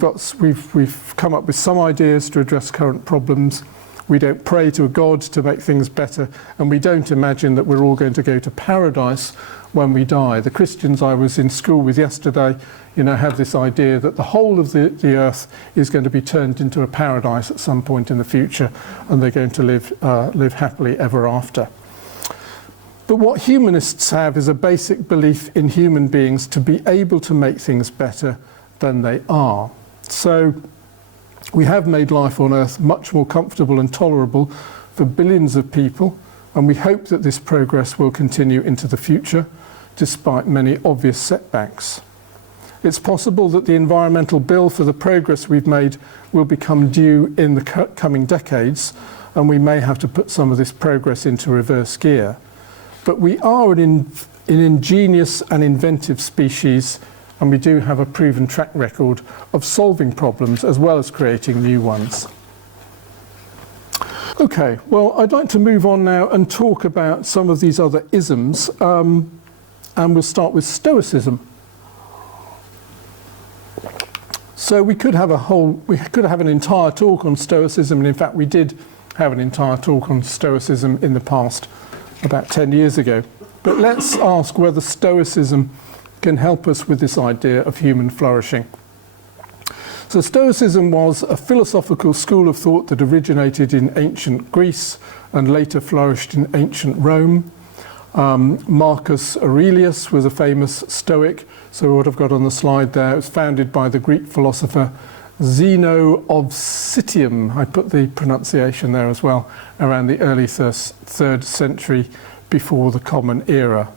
come up with some ideas to address current problems. We don't pray to a God to make things better, and we don't imagine that we're all going to go to paradise when we die. The Christians I was in school with yesterday, you know, have this idea that the whole of the earth is going to be turned into a paradise at some point in the future, and they're going to live happily ever after. But what humanists have is a basic belief in human beings to be able to make things better than they are. So we have made life on earth much more comfortable and tolerable for billions of people, and we hope that this progress will continue into the future, despite many obvious setbacks. It's possible that the environmental bill for the progress we've made will become due in the coming decades, and we may have to put some of this progress into reverse gear. But we are an ingenious and inventive species, and we do have a proven track record of solving problems as well as creating new ones. Okay, well, I'd like to move on now and talk about some of these other isms, and we'll start with Stoicism. So we could have an entire talk on Stoicism, and in fact we did have an entire talk on Stoicism in the past, about 10 years ago. But let's ask whether Stoicism can help us with this idea of human flourishing. So Stoicism was a philosophical school of thought that originated in ancient Greece and later flourished in ancient Rome. Marcus Aurelius was a famous Stoic. So what I've got on the slide there, it was founded by the Greek philosopher Zeno of Citium. I put the pronunciation there as well, around the early 3rd century before the Common Era.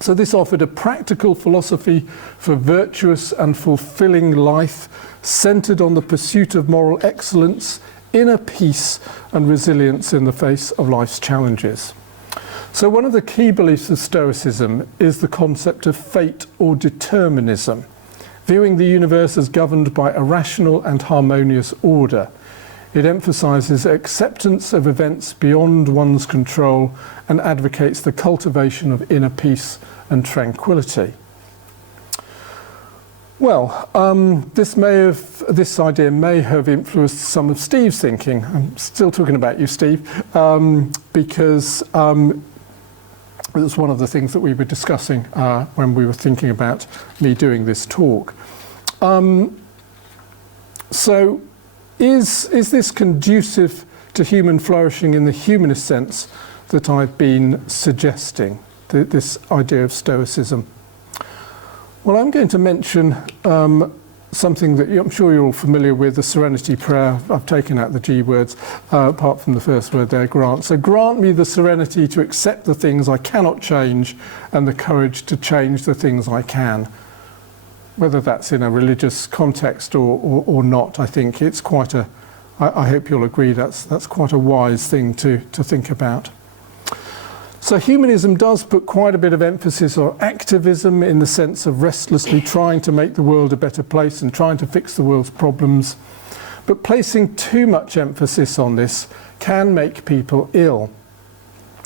So this offered a practical philosophy for virtuous and fulfilling life, centered on the pursuit of moral excellence, inner peace and resilience in the face of life's challenges. So one of the key beliefs of Stoicism is the concept of fate or determinism, viewing the universe as governed by a rational and harmonious order. It emphasizes acceptance of events beyond one's control and advocates the cultivation of inner peace and tranquility. Well, this idea may have influenced some of Steve's thinking. I'm still talking about you, Steve, because it was one of the things that we were discussing when we were thinking about me doing this talk. So is this conducive to human flourishing in the humanist sense that I've been suggesting, this idea of Stoicism? Well, I'm going to mention something that I'm sure you're all familiar with, the Serenity Prayer. I've taken out the G words, apart from the first word there, grant. So grant me the serenity to accept the things I cannot change and the courage to change the things I can. Whether that's in a religious context or not, I think it's quite a, I hope you'll agree that's quite a wise thing to think about. So humanism does put quite a bit of emphasis on activism in the sense of restlessly trying to make the world a better place and trying to fix the world's problems. But placing too much emphasis on this can make people ill.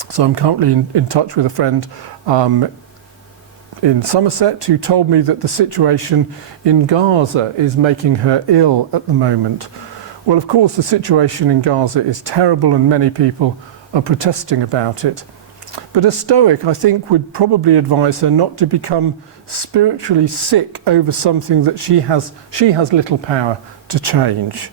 So I'm currently in touch with a friend in Somerset who told me that the situation in Gaza is making her ill at the moment. Well, of course, the situation in Gaza is terrible and many people are protesting about it. But a Stoic, I think, would probably advise her not to become spiritually sick over something that she has little power to change.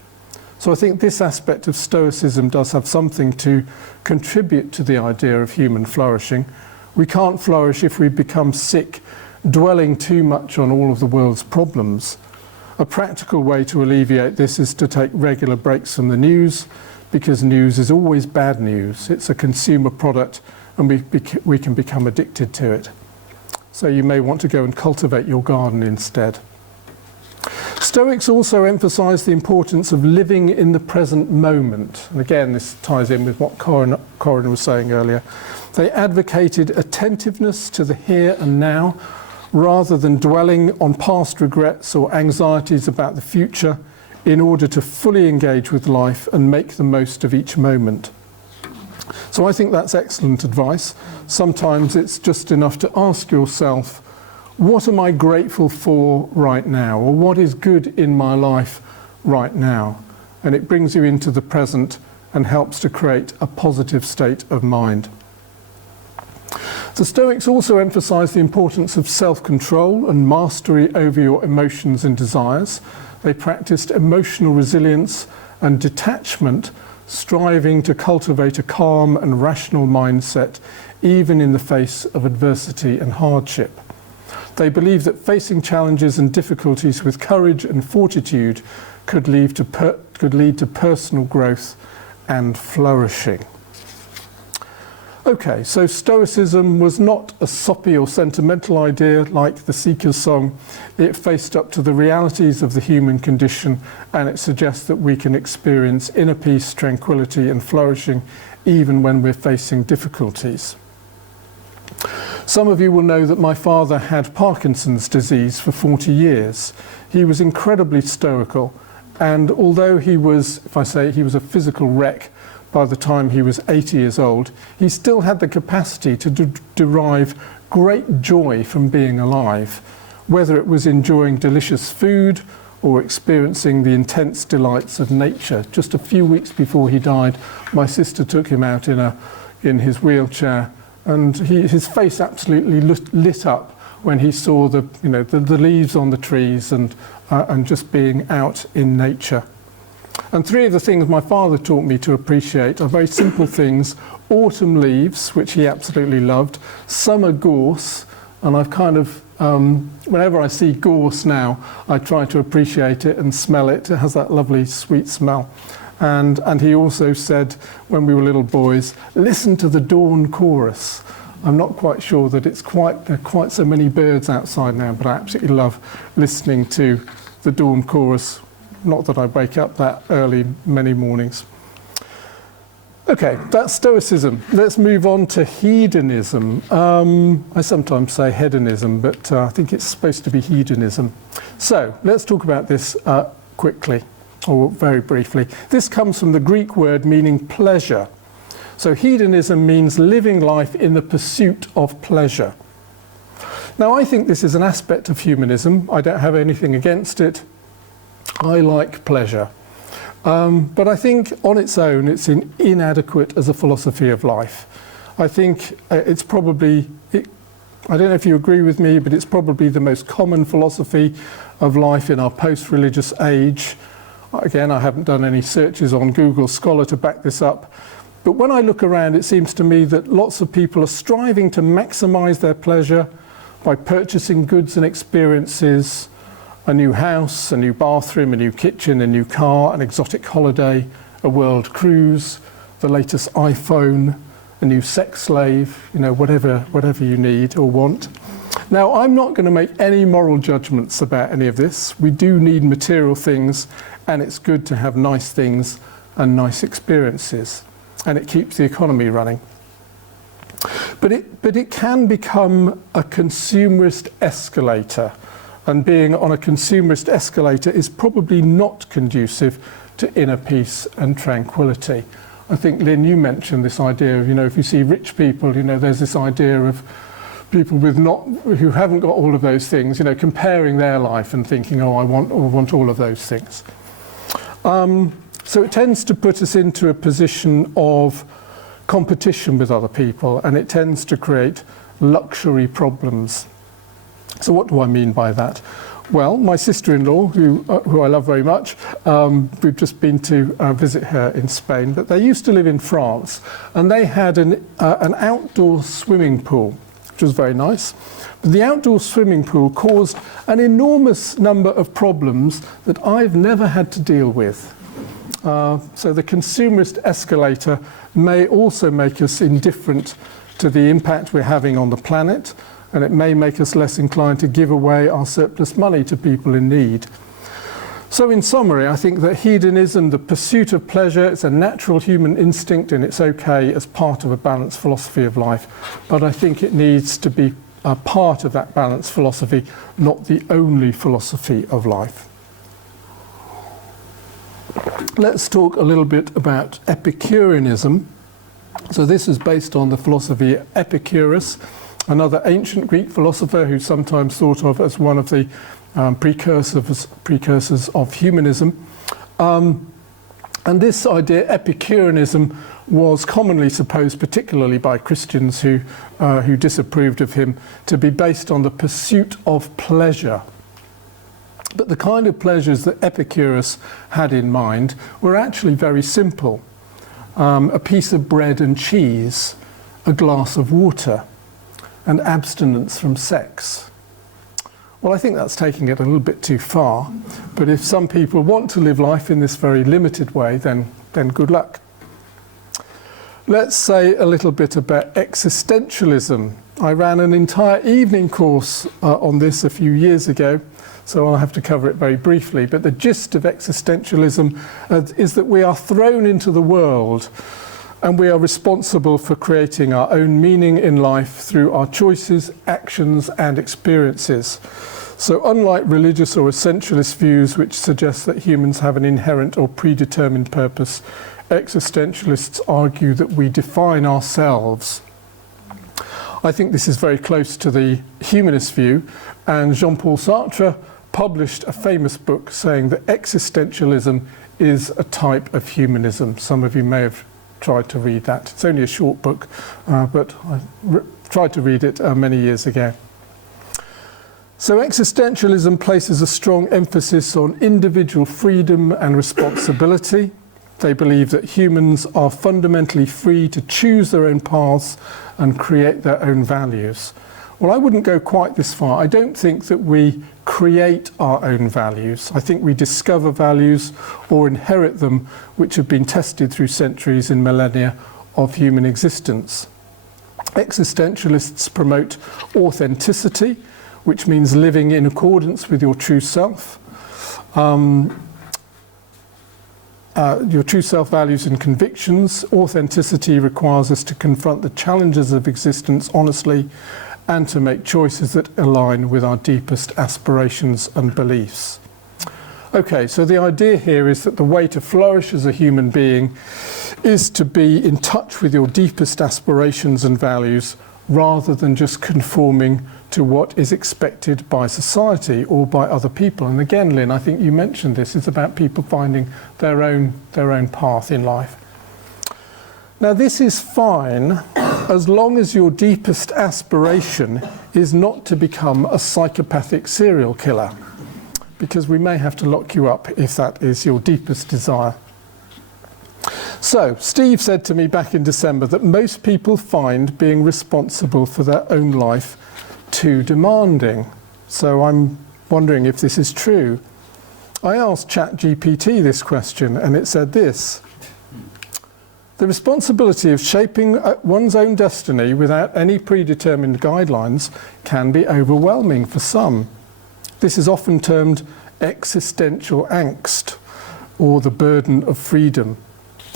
So I think this aspect of Stoicism does have something to contribute to the idea of human flourishing. We can't flourish if we become sick, dwelling too much on all of the world's problems. A practical way to alleviate this is to take regular breaks from the news, because news is always bad news. It's a consumer product, and we can become addicted to it. So you may want to go and cultivate your garden instead. Stoics also emphasize the importance of living in the present moment. And again, this ties in with what Corin was saying earlier. They advocated attentiveness to the here and now, rather than dwelling on past regrets or anxieties about the future, in order to fully engage with life and make the most of each moment. So I think that's excellent advice. Sometimes it's just enough to ask yourself, what am I grateful for right now? Or what is good in my life right now? And it brings you into the present and helps to create a positive state of mind. The Stoics also emphasize the importance of self-control and mastery over your emotions and desires. They practiced emotional resilience and detachment, striving to cultivate a calm and rational mindset, even in the face of adversity and hardship. They believed that facing challenges and difficulties with courage and fortitude could lead to personal growth and flourishing. Okay, so Stoicism was not a soppy or sentimental idea like the Seeker's song. It faced up to the realities of the human condition, and it suggests that we can experience inner peace, tranquility and flourishing even when we're facing difficulties. Some of you will know that my father had Parkinson's disease for 40 years. He was incredibly stoical, and although he was, if I say he was a physical wreck by the time he was 80 years old, he still had the capacity to derive great joy from being alive, whether it was enjoying delicious food or experiencing the intense delights of nature. Just a few weeks before he died, my sister took him out in his wheelchair, and his face absolutely lit up when he saw the leaves on the trees and just being out in nature. And three of the things my father taught me to appreciate are very simple things: autumn leaves, which he absolutely loved, summer gorse, and I've kind of, whenever I see gorse now, I try to appreciate it and smell it. It has that lovely sweet smell. And he also said, when we were little boys, listen to the dawn chorus. I'm not quite sure that there are quite so many birds outside now, but I absolutely love listening to the dawn chorus. Not that I wake up that early many mornings. Okay, that's Stoicism. Let's move on to hedonism. I sometimes say hedonism, but I think it's supposed to be hedonism. So let's talk about this quickly, or very briefly. This comes from the Greek word meaning pleasure. So hedonism means living life in the pursuit of pleasure. Now, I think this is an aspect of humanism. I don't have anything against it. I like pleasure. But I think on its own it's inadequate as a philosophy of life. I think it's probably, I don't know if you agree with me, but it's probably the most common philosophy of life in our post-religious age. Again, I haven't done any searches on Google Scholar to back this up. But when I look around, it seems to me that lots of people are striving to maximize their pleasure by purchasing goods and experiences, a new house, a new bathroom, a new kitchen, a new car, an exotic holiday, a world cruise, the latest iPhone, a new sex slave, whatever you need or want. Now, I'm not going to make any moral judgments about any of this. We do need material things, and it's good to have nice things and nice experiences, and it keeps the economy running. But it can become a consumerist escalator, and being on a consumerist escalator is probably not conducive to inner peace and tranquility. I think, Lynn, you mentioned this idea of, if you see rich people, there's this idea of people who haven't got all of those things, comparing their life and thinking, oh, I want all of those things. So it tends to put us into a position of competition with other people, and it tends to create luxury problems. So what do I mean by that? Well, my sister-in-law, who I love very much, we've just been to visit her in Spain, but they used to live in France, and they had an outdoor swimming pool, which was very nice. But the outdoor swimming pool caused an enormous number of problems that I've never had to deal with. So the consumerist escalator may also make us indifferent to the impact we're having on the planet, and it may make us less inclined to give away our surplus money to people in need. So in summary, I think that hedonism, the pursuit of pleasure, it's a natural human instinct, and it's okay as part of a balanced philosophy of life. But I think it needs to be a part of that balanced philosophy, not the only philosophy of life. Let's talk a little bit about Epicureanism. So this is based on the philosophy of Epicurus, another ancient Greek philosopher who's sometimes thought of as one of the precursors of humanism. And this idea, Epicureanism, was commonly supposed, particularly by Christians who disapproved of him, to be based on the pursuit of pleasure. But the kind of pleasures that Epicurus had in mind were actually very simple. A piece of bread and cheese, a glass of water, and abstinence from sex. Well, I think that's taking it a little bit too far, but if some people want to live life in this very limited way, then good luck. let's say a little bit about existentialism. I ran an entire evening course on this a few years ago, so I'll have to cover it very briefly. But the gist of existentialism is that we are thrown into the world and we are responsible for creating our own meaning in life through our choices, actions and experiences. So unlike religious or essentialist views which suggest that humans have an inherent or predetermined purpose, existentialists argue that we define ourselves. I think this is very close to the humanist view, and Jean-Paul Sartre published a famous book saying that existentialism is a type of humanism. Some of you may have tried to read that. It's only a short book, but I tried to read it many years ago. So existentialism places a strong emphasis on individual freedom and responsibility. They believe that humans are fundamentally free to choose their own paths and create their own values. Well, I wouldn't go quite this far. I don't think that we create our own values. I think we discover values or inherit them which have been tested through centuries and millennia of human existence. Existentialists promote authenticity, which means living in accordance with your true self. Your true self values and convictions. Authenticity requires us to confront the challenges of existence honestly and to make choices that align with our deepest aspirations and beliefs. Okay, so the idea here is that the way to flourish as a human being is to be in touch with your deepest aspirations and values rather than just conforming to what is expected by society or by other people. And again, Lynn, I think you mentioned this, it's about people finding their own path in life. Now, this is fine as long as your deepest aspiration is not to become a psychopathic serial killer, because we may have to lock you up if that is your deepest desire. So, Steve said to me back in December that most people find being responsible for their own life too demanding. So I'm wondering if this is true. I asked ChatGPT this question and it said this: the responsibility of shaping one's own destiny without any predetermined guidelines can be overwhelming for some. This is often termed existential angst, or the burden of freedom.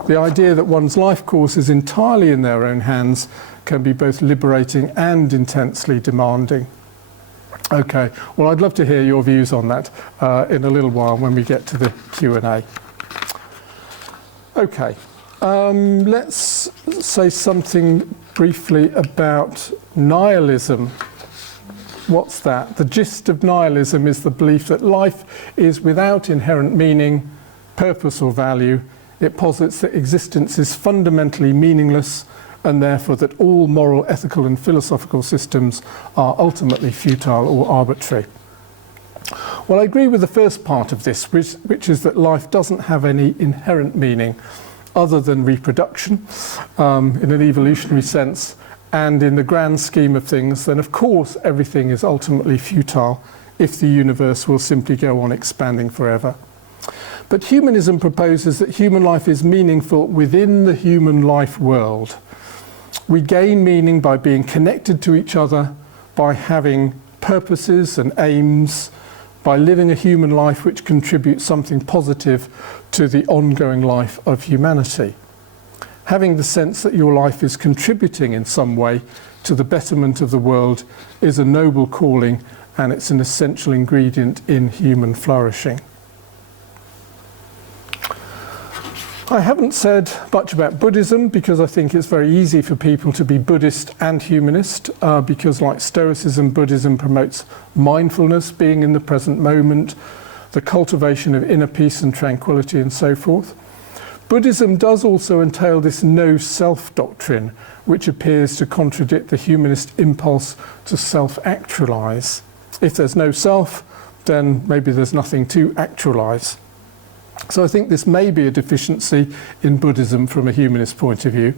The idea that one's life course is entirely in their own hands can be both liberating and intensely demanding. Okay, well, I'd love to hear your views on that in a little while when we get to the Q&A. Okay, let's say something briefly about nihilism. What's that? The gist of nihilism is the belief that life is without inherent meaning, purpose or value. It posits that existence is fundamentally meaningless and therefore that all moral, ethical and philosophical systems are ultimately futile or arbitrary. Well, I agree with the first part of this, which is that life doesn't have any inherent meaning other than reproduction in an evolutionary sense, and in the grand scheme of things, then of course everything is ultimately futile if the universe will simply go on expanding forever. But humanism proposes that human life is meaningful within the human life world. We gain meaning by being connected to each other, by having purposes and aims, by living a human life which contributes something positive to the ongoing life of humanity. Having the sense that your life is contributing in some way to the betterment of the world is a noble calling, and it's an essential ingredient in human flourishing. I haven't said much about Buddhism because I think it's very easy for people to be Buddhist and humanist because, like Stoicism, Buddhism promotes mindfulness, being in the present moment, the cultivation of inner peace and tranquility and so forth. Buddhism does also entail this no-self doctrine, which appears to contradict the humanist impulse to self-actualize. If there's no self, then maybe there's nothing to actualize. So I think this may be a deficiency in Buddhism from a humanist point of view.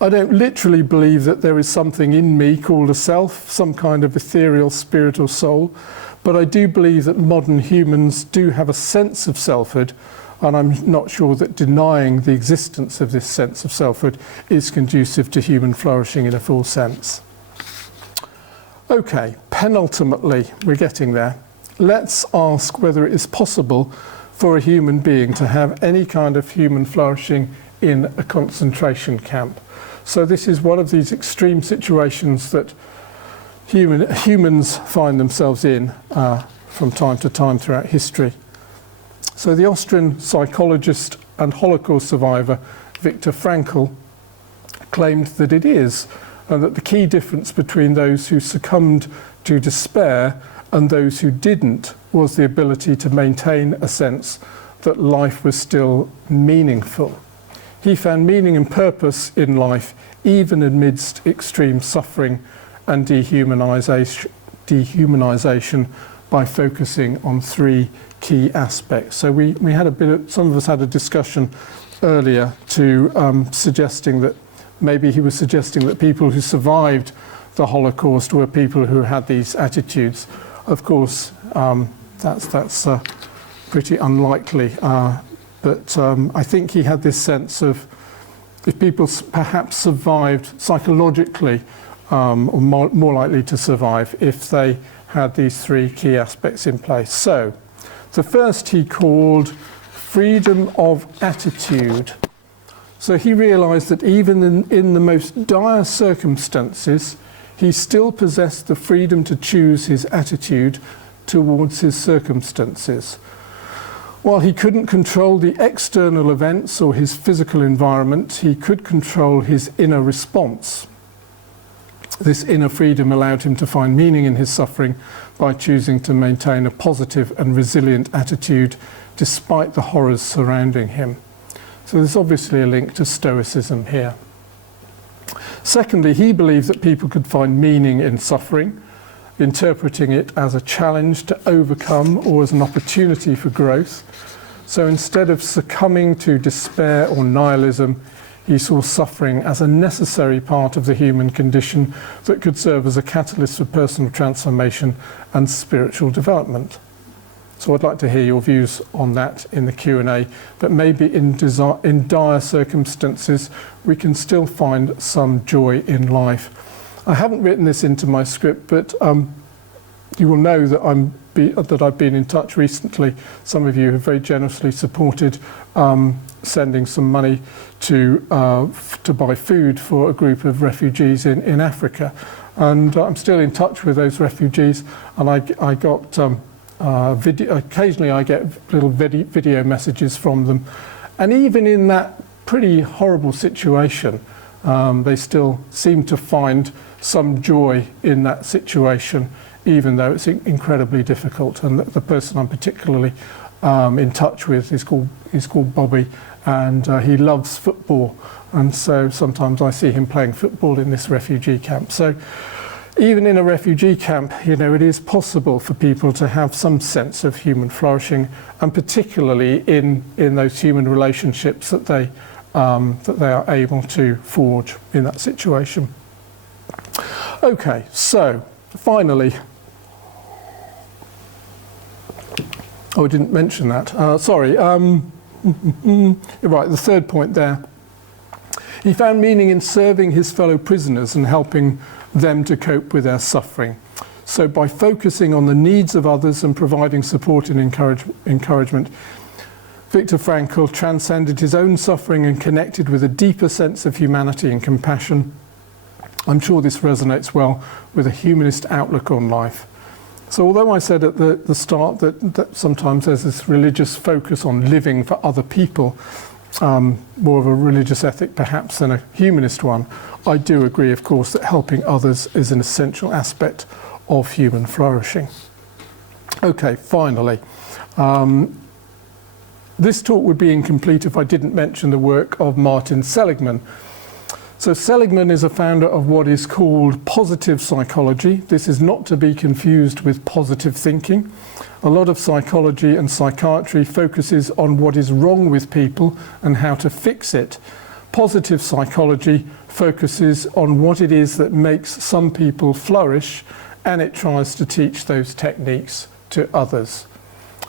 I don't literally believe that there is something in me called a self, some kind of ethereal spirit or soul, but I do believe that modern humans do have a sense of selfhood, and I'm not sure that denying the existence of this sense of selfhood is conducive to human flourishing in a full sense. Okay, penultimately, we're getting there. Let's ask whether it is possible for a human being to have any kind of human flourishing in a concentration camp. So this is one of these extreme situations that humans find themselves in from time to time throughout history. So the Austrian psychologist and Holocaust survivor Viktor Frankl claimed that it is, and that the key difference between those who succumbed to despair and those who didn't was the ability to maintain a sense that life was still meaningful. He found meaning and purpose in life even amidst extreme suffering and dehumanization by focusing on three key aspects. So we had some of us had a discussion earlier to suggesting that maybe he was suggesting that people who survived the Holocaust were people who had these attitudes. Of course, that's pretty unlikely, but I think he had this sense of if people perhaps survived psychologically, or more likely to survive if they had these three key aspects in place. So, the first he called freedom of attitude. So he realised that even in the most dire circumstances, he still possessed the freedom to choose his attitude towards his circumstances. While he couldn't control the external events or his physical environment, he could control his inner response. This inner freedom allowed him to find meaning in his suffering by choosing to maintain a positive and resilient attitude despite the horrors surrounding him. So there's obviously a link to Stoicism here. Secondly, he believed that people could find meaning in suffering, interpreting it as a challenge to overcome or as an opportunity for growth. So instead of succumbing to despair or nihilism, he saw suffering as a necessary part of the human condition that could serve as a catalyst for personal transformation and spiritual development. So I'd like to hear your views on that in the Q&A, but maybe in dire circumstances we can still find some joy in life. I haven't written this into my script, but you will know that I've been in touch recently. Some of you have very generously supported sending some money to buy food for a group of refugees in Africa, and I'm still in touch with those refugees, and I got occasionally I get little video messages from them, and even in that pretty horrible situation, they still seem to find some joy in that situation, even though it's incredibly difficult. And the person I'm particularly in touch with is called Bobby, and he loves football, and so sometimes I see him playing football in this refugee camp. So even in a refugee camp, it is possible for people to have some sense of human flourishing, and particularly in those human relationships that they are able to forge in that situation. Okay, so finally, I didn't mention that. Sorry. Right, the third point there. He found meaning in serving his fellow prisoners and helping them to cope with their suffering. So by focusing on the needs of others and providing support and encouragement, Viktor Frankl transcended his own suffering and connected with a deeper sense of humanity and compassion. I'm sure this resonates well with a humanist outlook on life. So although I said at the start that sometimes there's this religious focus on living for other people, more of a religious ethic perhaps than a humanist one, I do agree, of course, that helping others is an essential aspect of human flourishing. Okay, finally, this talk would be incomplete if I didn't mention the work of Martin Seligman. So Seligman is a founder of what is called positive psychology. This is not to be confused with positive thinking. A lot of psychology and psychiatry focuses on what is wrong with people and how to fix it. Positive psychology focuses on what it is that makes some people flourish, and it tries to teach those techniques to others.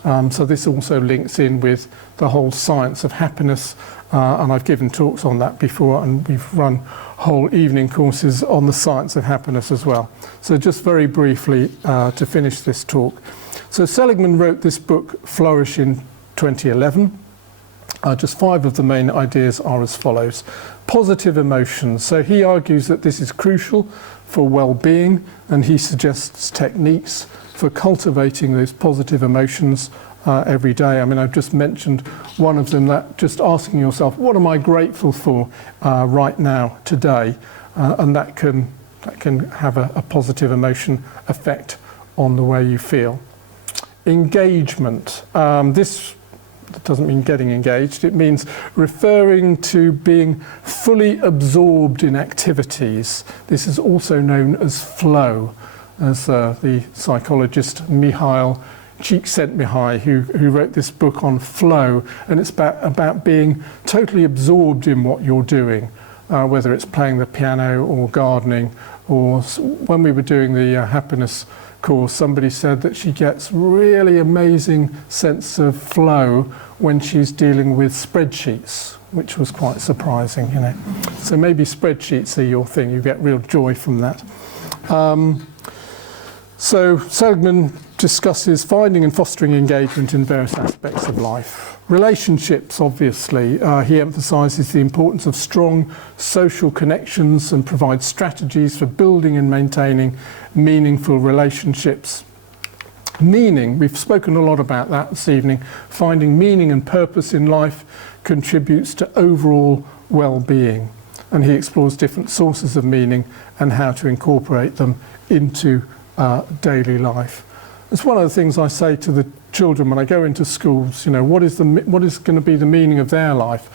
So this also links in with the whole science of happiness, and I've given talks on that before, and we've run whole evening courses on the science of happiness as well. So just very briefly to finish this talk. So Seligman wrote this book, Flourish, in 2011. Just 5 of the main ideas are as follows. Positive emotions. So he argues that this is crucial for well-being, and he suggests techniques for cultivating those positive emotions every day. I mean, I've just mentioned one of them, that just asking yourself, what am I grateful for right now, today? And that can have a positive emotion effect on the way you feel. Engagement. This doesn't mean getting engaged. It means referring to being fully absorbed in activities. This is also known as flow, as the psychologist Mihaly Csikszentmihalyi, who wrote this book on flow, and it's about being totally absorbed in what you're doing, whether it's playing the piano or gardening, or when we were doing the happiness course, somebody said that she gets really amazing sense of flow when she's dealing with spreadsheets, which was quite surprising, you know. So maybe spreadsheets are your thing, you get real joy from that. So Seligman discusses finding and fostering engagement in various aspects of life. Relationships, obviously, he emphasises the importance of strong social connections and provides strategies for building and maintaining meaningful relationships. Meaning, we've spoken a lot about that this evening. Finding meaning and purpose in life contributes to overall well-being, and he explores different sources of meaning and how to incorporate them into daily life. It's one of the things I say to the children when I go into schools, you know, what is going to be the meaning of their life?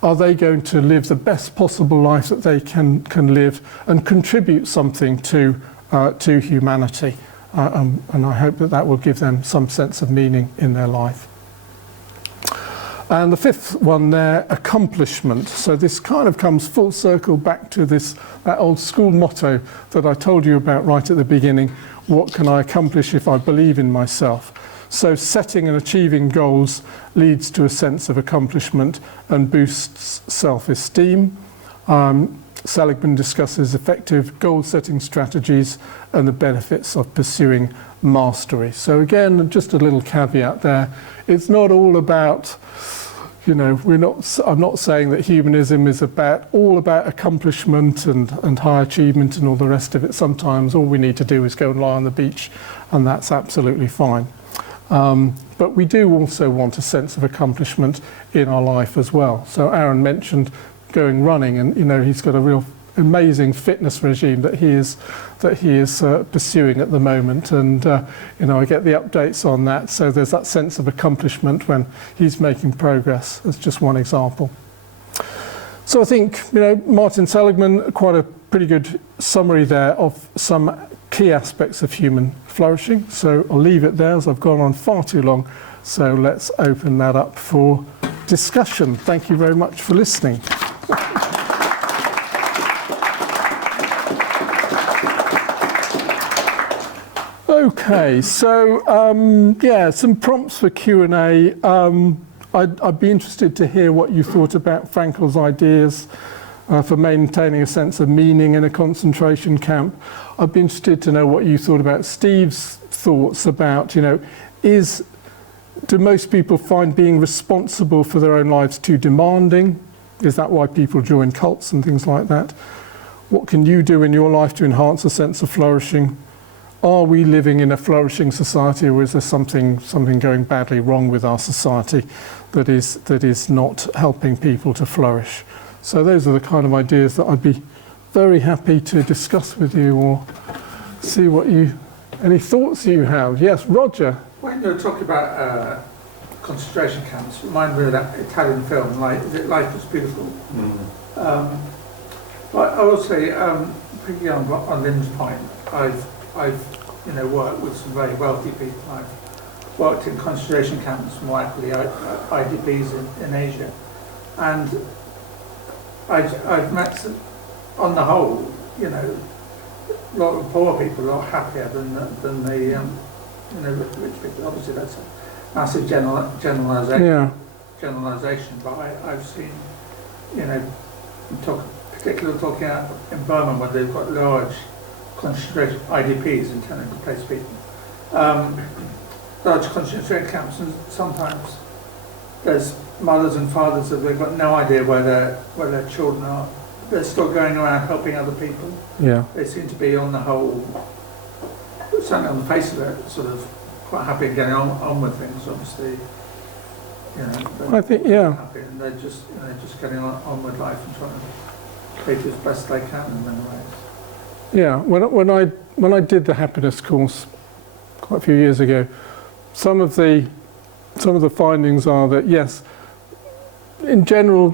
Are they going to live the best possible life that they can live and contribute something to humanity? And I hope that that will give them some sense of meaning in their life. And the 5th one there, accomplishment. So this kind of comes full circle back to that old school motto that I told you about right at the beginning. What can I accomplish if I believe in myself? So setting and achieving goals leads to a sense of accomplishment and boosts self-esteem. Seligman discusses effective goal-setting strategies and the benefits of pursuing mastery. So again, just a little caveat there. It's not all about, you know, I'm not saying that humanism is all about accomplishment and high achievement and all the rest of it. Sometimes all we need to do is go and lie on the beach, and that's absolutely fine. But we do also want a sense of accomplishment in our life as well. So Aaron mentioned going running, and you know, he's got a real amazing fitness regime that he is pursuing at the moment, and you know, I get the updates on that, so there's that sense of accomplishment when he's making progress. That's just one example. So I think, you know, Martin Seligman, quite a pretty good summary there of some key aspects of human flourishing. So I'll leave it there as I've gone on far too long, so let's open that up for discussion. Thank you very much for listening. Okay, so yeah, some prompts for Q&A. I'd be interested to hear what you thought about Frankl's ideas for maintaining a sense of meaning in a concentration camp. I'd be interested to know what you thought about Steve's thoughts about, you know, do most people find being responsible for their own lives too demanding? Is that why people join cults and things like that? What can you do in your life to enhance a sense of flourishing? Are we living in a flourishing society, or is there something going badly wrong with our society that is not helping people to flourish? So those are the kind of ideas that I'd be very happy to discuss with you, or see any thoughts you have. Yes, Roger. When you're talking about concentration camps, remind me of that Italian film, Life is Beautiful. But I will say, picking on Lynn's point, I've worked with some very wealthy people. I've worked in concentration camps, more accurately IDPs in Asia, and I've met, on the whole, you know, a lot of poor people a lot happier than the rich people. Obviously, that's massive generalisation, but I've seen, you know, particularly talking out in Burma where they've got large concentration IDPs, internally displaced people, large concentration camps, and sometimes there's mothers and fathers that they've got no idea where their children are. They're still going around helping other people. Yeah. They seem to be, on the whole, certainly on the face of it, sort of quite happy and getting on with things. Obviously, you know. I think, yeah. Happy, and they're just, you know, just getting on with life and trying to take as best they can in many ways. Yeah. When I did the happiness course quite a few years ago, some of the findings are that yes, in general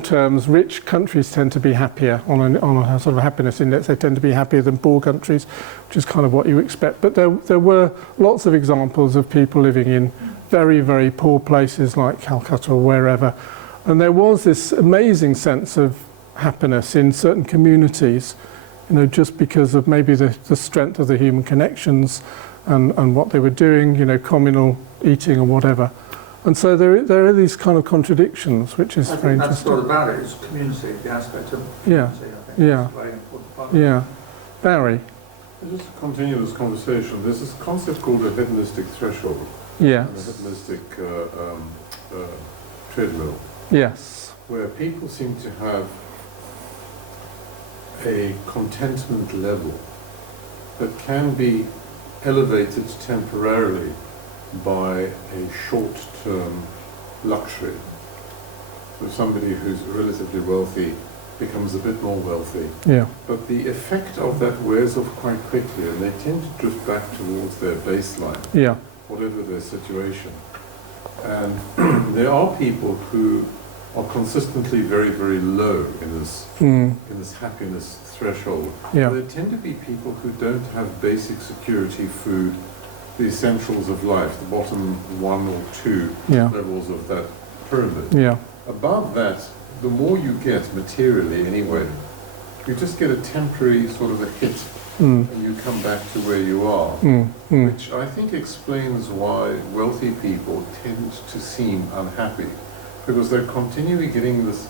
terms, rich countries tend to be happier on a sort of happiness index. They tend to be happier than poor countries, which is kind of what you expect. But there were lots of examples of people living in very, very poor places like Calcutta or wherever, and there was this amazing sense of happiness in certain communities, you know, just because of maybe the strength of the human connections and what they were doing, you know, communal eating or whatever. And so there are these kind of contradictions, which is very interesting. That's what about it, is community, the aspect of community, I think. Yeah. Is a very important part. Yeah. Barry? Just to continue this conversation, there's this concept called a hedonistic threshold. Yes. And a hedonistic treadmill. Yes. Where people seem to have a contentment level that can be elevated temporarily by a short-term luxury. So somebody who's relatively wealthy becomes a bit more wealthy. Yeah. But the effect of that wears off quite quickly, and they tend to drift back towards their baseline, yeah, whatever their situation. And there are people who are consistently very, very low in this happiness threshold. Yeah. There tend to be people who don't have basic security, food, the essentials of life, the bottom 1 or 2 levels of that pyramid. Yeah. Above that, the more you get materially anyway, you just get a temporary sort of a hit and you come back to where you are, which I think explains why wealthy people tend to seem unhappy, because they're continually getting this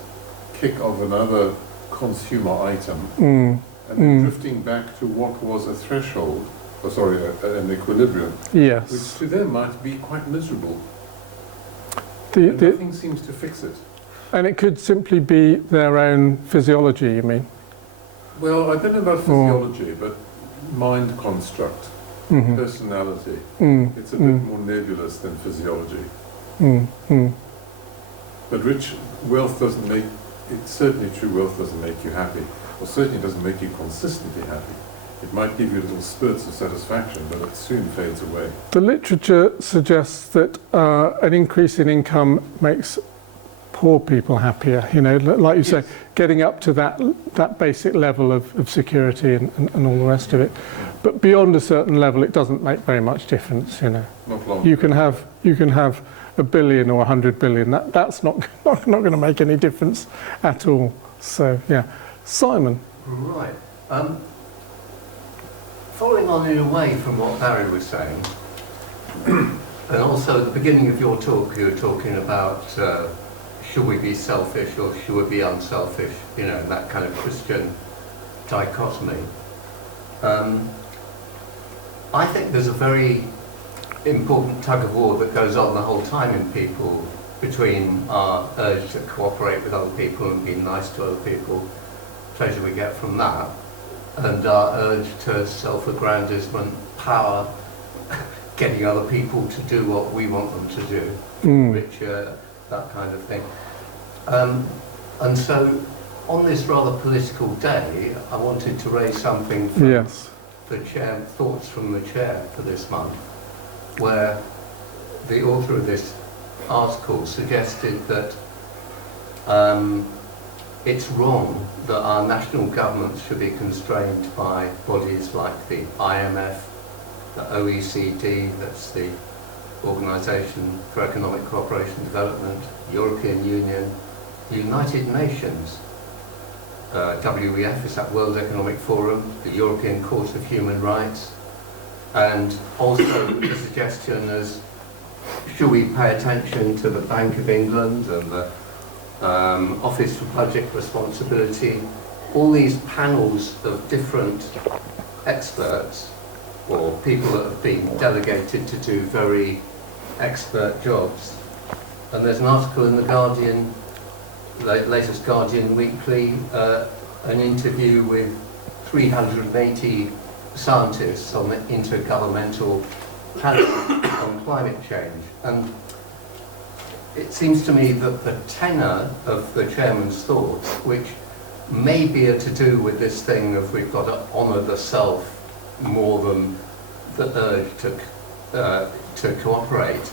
kick of another consumer item and then drifting back to what was a threshold, an equilibrium, yes, which to them might be quite miserable. And nothing seems to fix it. And it could simply be their own physiology, you mean? Well, I don't know about physiology, but mind construct, personality. It's a bit more nebulous than physiology. But wealth doesn't make, it's certainly true, wealth doesn't make you happy, or certainly doesn't make you consistently happy. It might give you little spurts of satisfaction, but it soon fades away. The literature suggests that an increase in income makes poor people happier, you know, like you say, getting up to that basic level of security and all the rest of it. But beyond a certain level, it doesn't make very much difference, you know. Not long. You can have $1 billion or 100 billion. That's not going to make any difference at all. So yeah, Simon. Right. Following on in a way from what Barry was saying, and also at the beginning of your talk, you were talking about should we be selfish or should we be unselfish, you know, that kind of Christian dichotomy. I think there's a very important tug of war that goes on the whole time in people between our urge to cooperate with other people and be nice to other people, pleasure we get from that, and our urge to self-aggrandizement, power, getting other people to do what we want them to do, which that kind of thing. And so, on this rather political day, I wanted to raise something from the chair, thoughts from the chair for this month, where the author of this article suggested that it's wrong that our national governments should be constrained by bodies like the IMF, the OECD, that's the Organisation for Economic Cooperation and Development, European Union, United Nations, WEF is that World Economic Forum, the European Court of Human Rights, and also the suggestion as should we pay attention to the Bank of England and the Office for Budget Responsibility, all these panels of different experts or people that have been delegated to do very expert jobs. And there's an article in the Guardian, latest Guardian Weekly, an interview with 380 scientists on the intergovernmental panel on climate change. And it seems to me that the tenor of the chairman's thoughts, which maybe are to do with this thing of we've got to honour the self more than the urge to cooperate.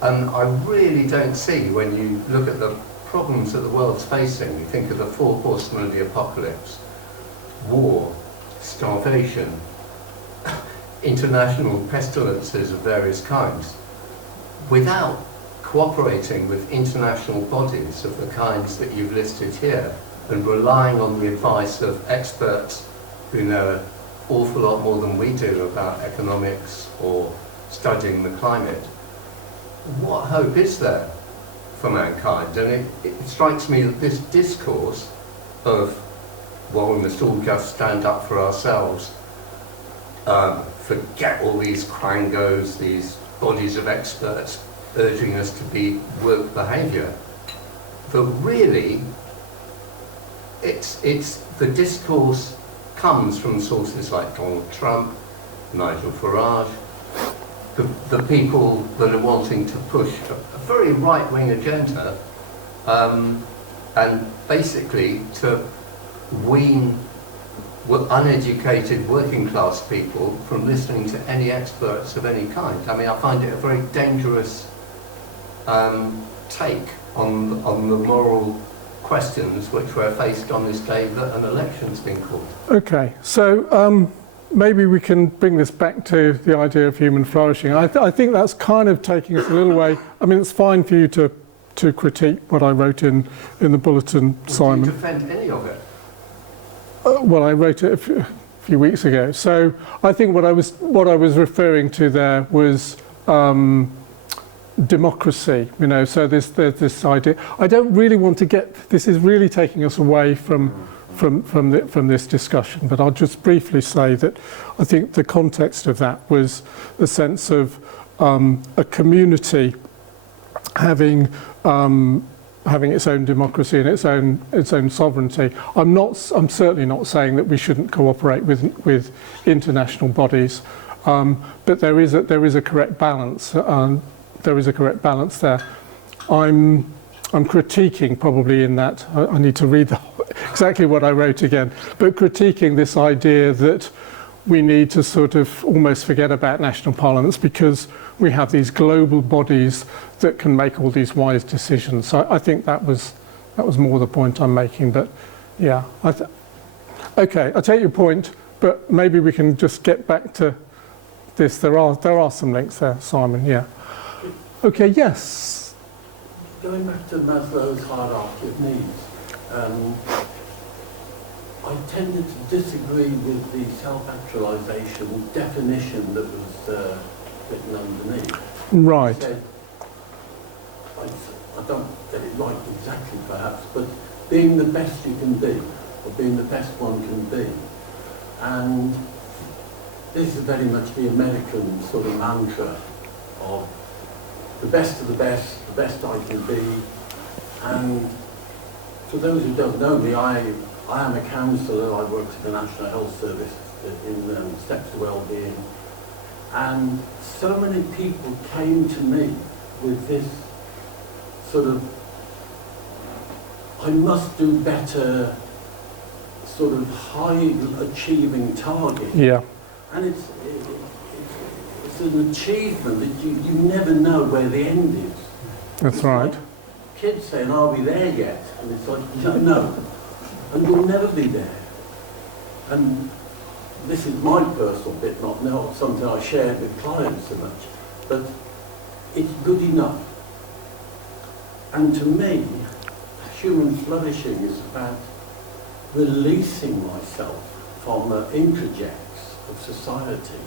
And I really don't see, when you look at the problems that the world's facing, you think of the 4 horsemen of the apocalypse: war, starvation, international pestilences of various kinds, without cooperating with international bodies of the kinds that you've listed here and relying on the advice of experts who know an awful lot more than we do about economics or studying the climate. What hope is there for mankind? And it strikes me that this discourse of, well, we must all just stand up for ourselves, forget all these quangos, these bodies of experts urging us to be woke behaviour, that really it's the discourse comes from sources like Donald Trump, Nigel Farage, the people that are wanting to push a very right-wing agenda, and basically to wean uneducated working class people from listening to any experts of any kind. I mean, I find it a very dangerous take on the moral questions which we're faced on this day that an election's been called. Okay, so maybe we can bring this back to the idea of human flourishing. I think that's kind of taking us a little way. I mean, it's fine for you to critique what I wrote in the bulletin, Simon. Did you defend any of it? Well, I wrote it a few weeks ago. So I think what I was referring to there was democracy. You know, so there's this idea. I don't really want to get. This is really taking us away from this discussion. But I'll just briefly say that I think the context of that was the sense of a community having its own democracy and its own sovereignty. I'm certainly not saying that we shouldn't cooperate with international bodies, but there is a correct balance. There is a correct balance there. I'm critiquing probably in that I need to read exactly what I wrote again, but critiquing this idea that we need to sort of almost forget about national parliaments because we have these global bodies that can make all these wise decisions. So I think that was more the point I'm making. But yeah, okay, I take your point, but maybe we can just get back to this. There are some links there, Simon. Yeah. Okay. Yes. Going back to Maslow's hierarchy of needs. I tended to disagree with the self-actualization definition that was written underneath. Right. Said, I don't get it right exactly perhaps, but being the best you can be, or being the best one can be. And this is very much the American sort of mantra of the best of the best I can be. And for those who don't know me, I am a counsellor. I worked at the National Health Service in Steps to Wellbeing. And so many people came to me with this sort of, I must do better, sort of high achieving target. Yeah. And it's an achievement that you never know where the end is. That's it's right. Like kids saying, are we there yet? And it's like, no. And we'll never be there. And this is my personal bit, not something I share with clients so much, but it's good enough. And to me, human flourishing is about releasing myself from the introjects of society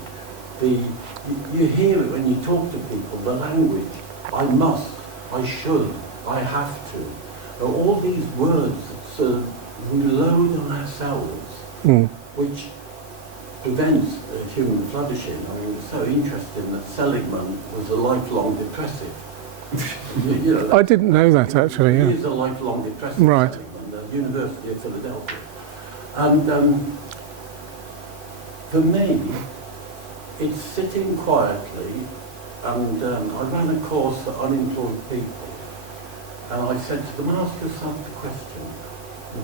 You hear it when you talk to people, the language, I must, I should, I have to. All these words that sort of we load on ourselves, which prevents human flourishing. I mean, it's so interesting that Seligman was a lifelong depressive. You know, I didn't know that actually. He Yeah. is a lifelong depressive. Right. Seligman, the University of Philadelphia. And for me, it's sitting quietly, and I ran a course for unemployed people, and I said to them, ask yourself the question,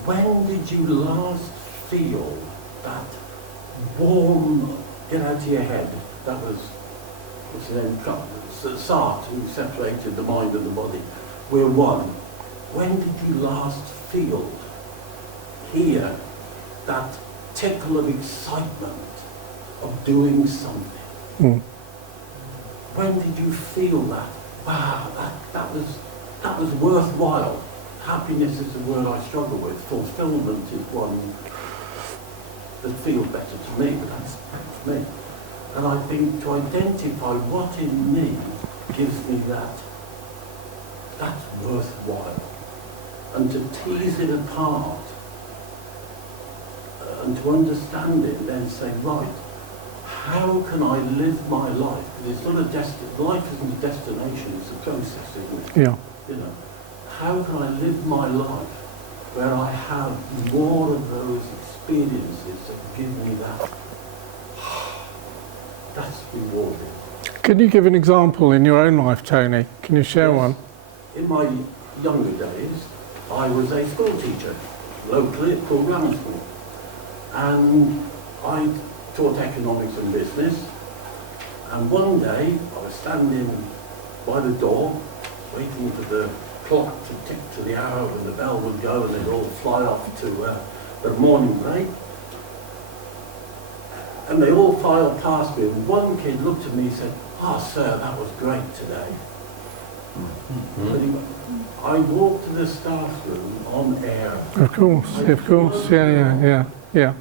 when did you last feel that warm, get out of your head, that was, what's his name, Sartre, who separated the mind and the body, we're one. When did you last feel, hear, that tickle of excitement of doing something? When did you feel that? Wow, that was worthwhile. Happiness is the word I struggle with. Fulfillment is one that feels better to me, but that's me. And I think to identify what in me gives me that's worthwhile. And to tease it apart and to understand it and then say, right, how can I live my life? Because it's not a life isn't a destination, it's a process, isn't it? Yeah. You know, how can I live my life where I have more of those experiences that give me that? That's rewarding. Can you give an example in your own life, Tony? Can you share one? In my younger days, I was a school teacher, locally at Poole Grammar School. And I taught economics and business. And one day, I was standing by the door, waiting for the clock to tick to the hour when the bell would go and they'd all fly off to the morning break. And they all filed past me, and one kid looked at me and said, "Ah, sir, that was great today." I walked to the staff room on air. Of course, yeah.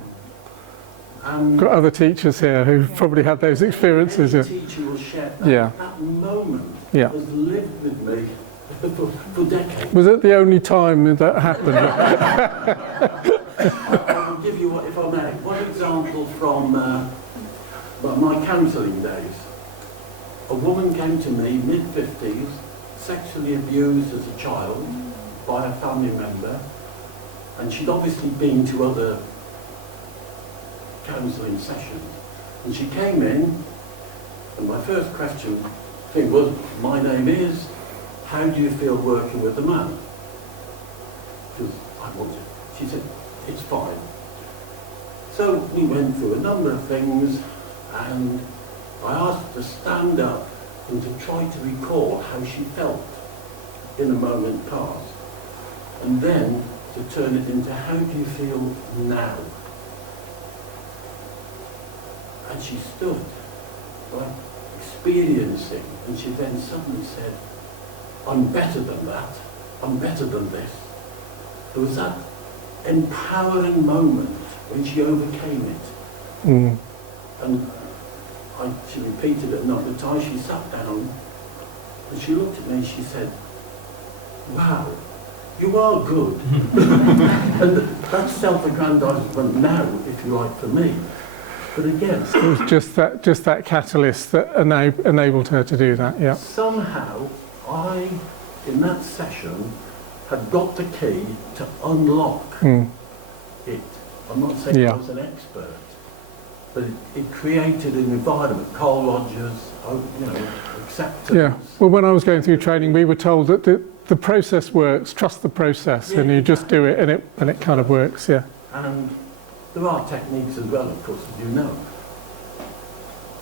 Got other teachers here who've probably had those experiences. Every teacher will share that. That moment has lived with me for decades. Was it the only time that happened? I will give you, if I may, one example from my counselling days. A woman came to me, mid-50s, sexually abused as a child by a family member, and she'd obviously been to other counselling sessions. And she came in, and my first question was, my name is, how do you feel working with a man? Because I wanted. She said, it's fine. So we went through a number of things, and I asked her to stand up and to try to recall how she felt in a moment past, and then to turn it into how do you feel now? And she stood, right, experiencing, and she then suddenly said, I'm better than that, I'm better than this. There was that empowering moment when she overcame it. And she repeated it a number of times. She sat down and she looked at me and she said, wow, you are good. And that's self-aggrandizement now, if you like, for me. But again, it was just that catalyst that enabled her to do that. Yeah. Somehow, I, in that session, had got the key to unlock it. I'm not saying I was an expert, but it created an environment. Carl Rogers, acceptance. Yeah. Well, when I was going through training, we were told that the process works. Trust the process, and you just do it, and it kind of works. Yeah. And there are techniques as well, of course, as you know.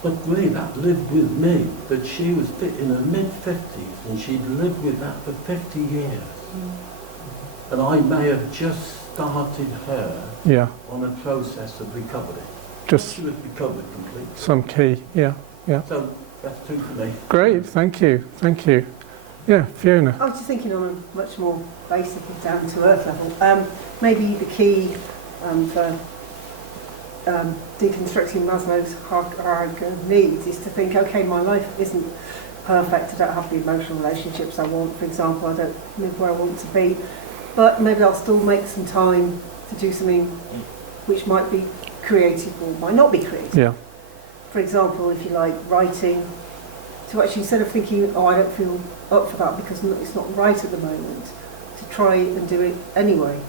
But really, that lived with me. That she was in her mid-50s, and she'd lived with that for 50 years. And I may have just started her on a process of recovery. She was recovered completely. Some key, yeah. So that's two for me. Great, thank you. Yeah, Fiona. I was just thinking on a much more basic, down to earth level. Maybe the key for deconstructing Maslow's hierarchy of needs is to think, okay, my life isn't perfect, I don't have the emotional relationships I want, for example, I don't live where I want to be, but maybe I'll still make some time to do something which might be creative or might not be creative. Yeah. For example, if you like writing, to actually, instead of thinking, oh, I don't feel up for that because it's not right at the moment, to try and do it anyway.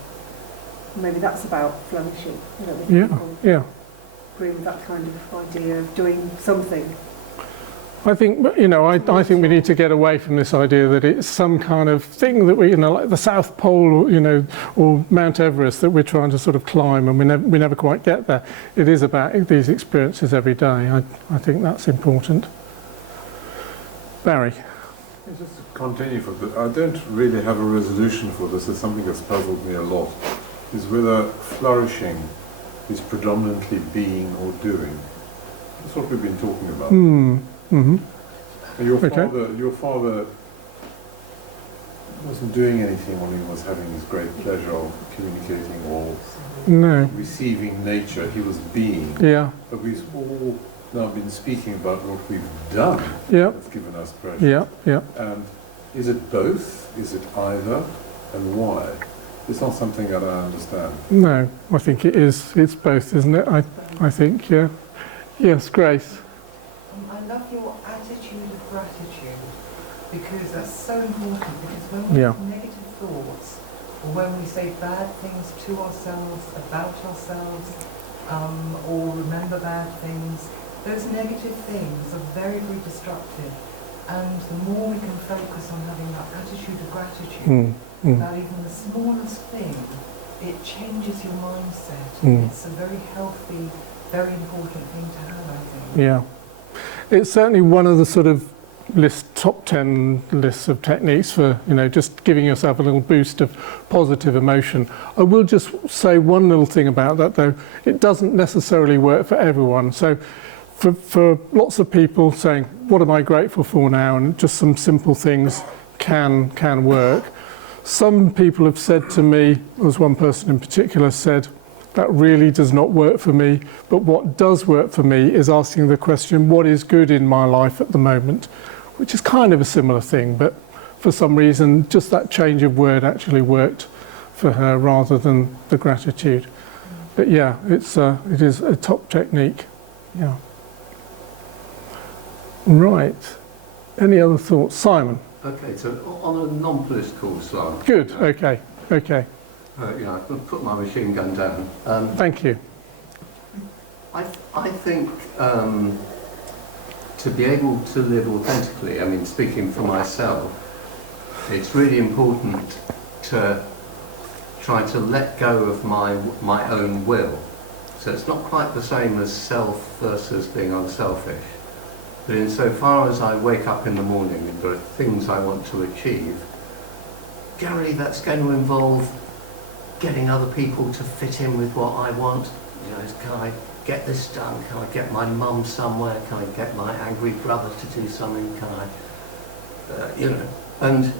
Maybe that's about flourishing. You know, Yeah. Agree with that kind of idea of doing something. I think, you know, I think we need to get away from this idea that it's some kind of thing that we, you know, like the South Pole, you know, or Mount Everest that we're trying to sort of climb, and we never quite get there. It is about these experiences every day. I think that's important. Barry. Just to continue for this, I don't really have a resolution for this. It's something that's puzzled me a lot. Is whether flourishing is predominantly being or doing. That's what we've been talking about. Mm-hmm. Your father wasn't doing anything when he was having his great pleasure of communicating or receiving nature. He was being. Yeah. But we've all now been speaking about what we've done. Yeah. That's given us pleasure. Yeah. Yeah. And is it both? Is it either? And why? It's not something that I understand. No, I think it is. It's both, isn't it? I think, yeah. Yes, Grace. I love your attitude of gratitude, because that's so important, because when we have negative thoughts, or when we say bad things to ourselves, about ourselves, or remember bad things, those negative things are very, very destructive. And the more we can focus on having that attitude of gratitude, about even the smallest thing, it changes your mindset. It's a very healthy, very important thing to have, I think. Yeah. It's certainly one of the sort of top 10 lists of techniques for, you know, just giving yourself a little boost of positive emotion. I will just say one little thing about that, though. It doesn't necessarily work for everyone. So for lots of people saying, what am I grateful for now? And just some simple things can work. Some people have said to me, as one person in particular said, that really does not work for me. But what does work for me is asking the question, what is good in my life at the moment? Which is kind of a similar thing, but for some reason, just that change of word actually worked for her rather than the gratitude. But yeah, it is a top technique. Yeah. Right. Any other thoughts? Simon? Okay, so on a non-political slide. Good, okay. Yeah, I've put my machine gun down. Thank you. I think to be able to live authentically, I mean, speaking for myself, it's really important to try to let go of my own will. So it's not quite the same as self versus being unselfish. But insofar as I wake up in the morning and there are things I want to achieve, generally that's going to involve getting other people to fit in with what I want. You know, can I get this done? Can I get my mum somewhere? Can I get my angry brother to do something? Can I, you know, and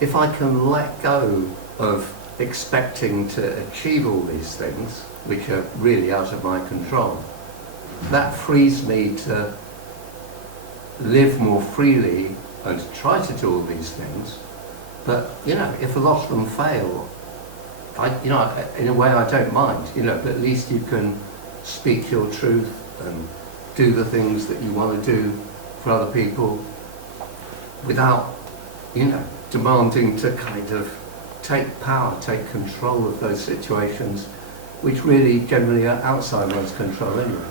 if I can let go of expecting to achieve all these things, which are really out of my control, that frees me to live more freely and to try to do all these things. But, you know, if a lot of them fail, in a way I don't mind, you know, but at least you can speak your truth and do the things that you want to do for other people without, you know, demanding to kind of take power, take control of those situations, which really generally are outside one's control anyway.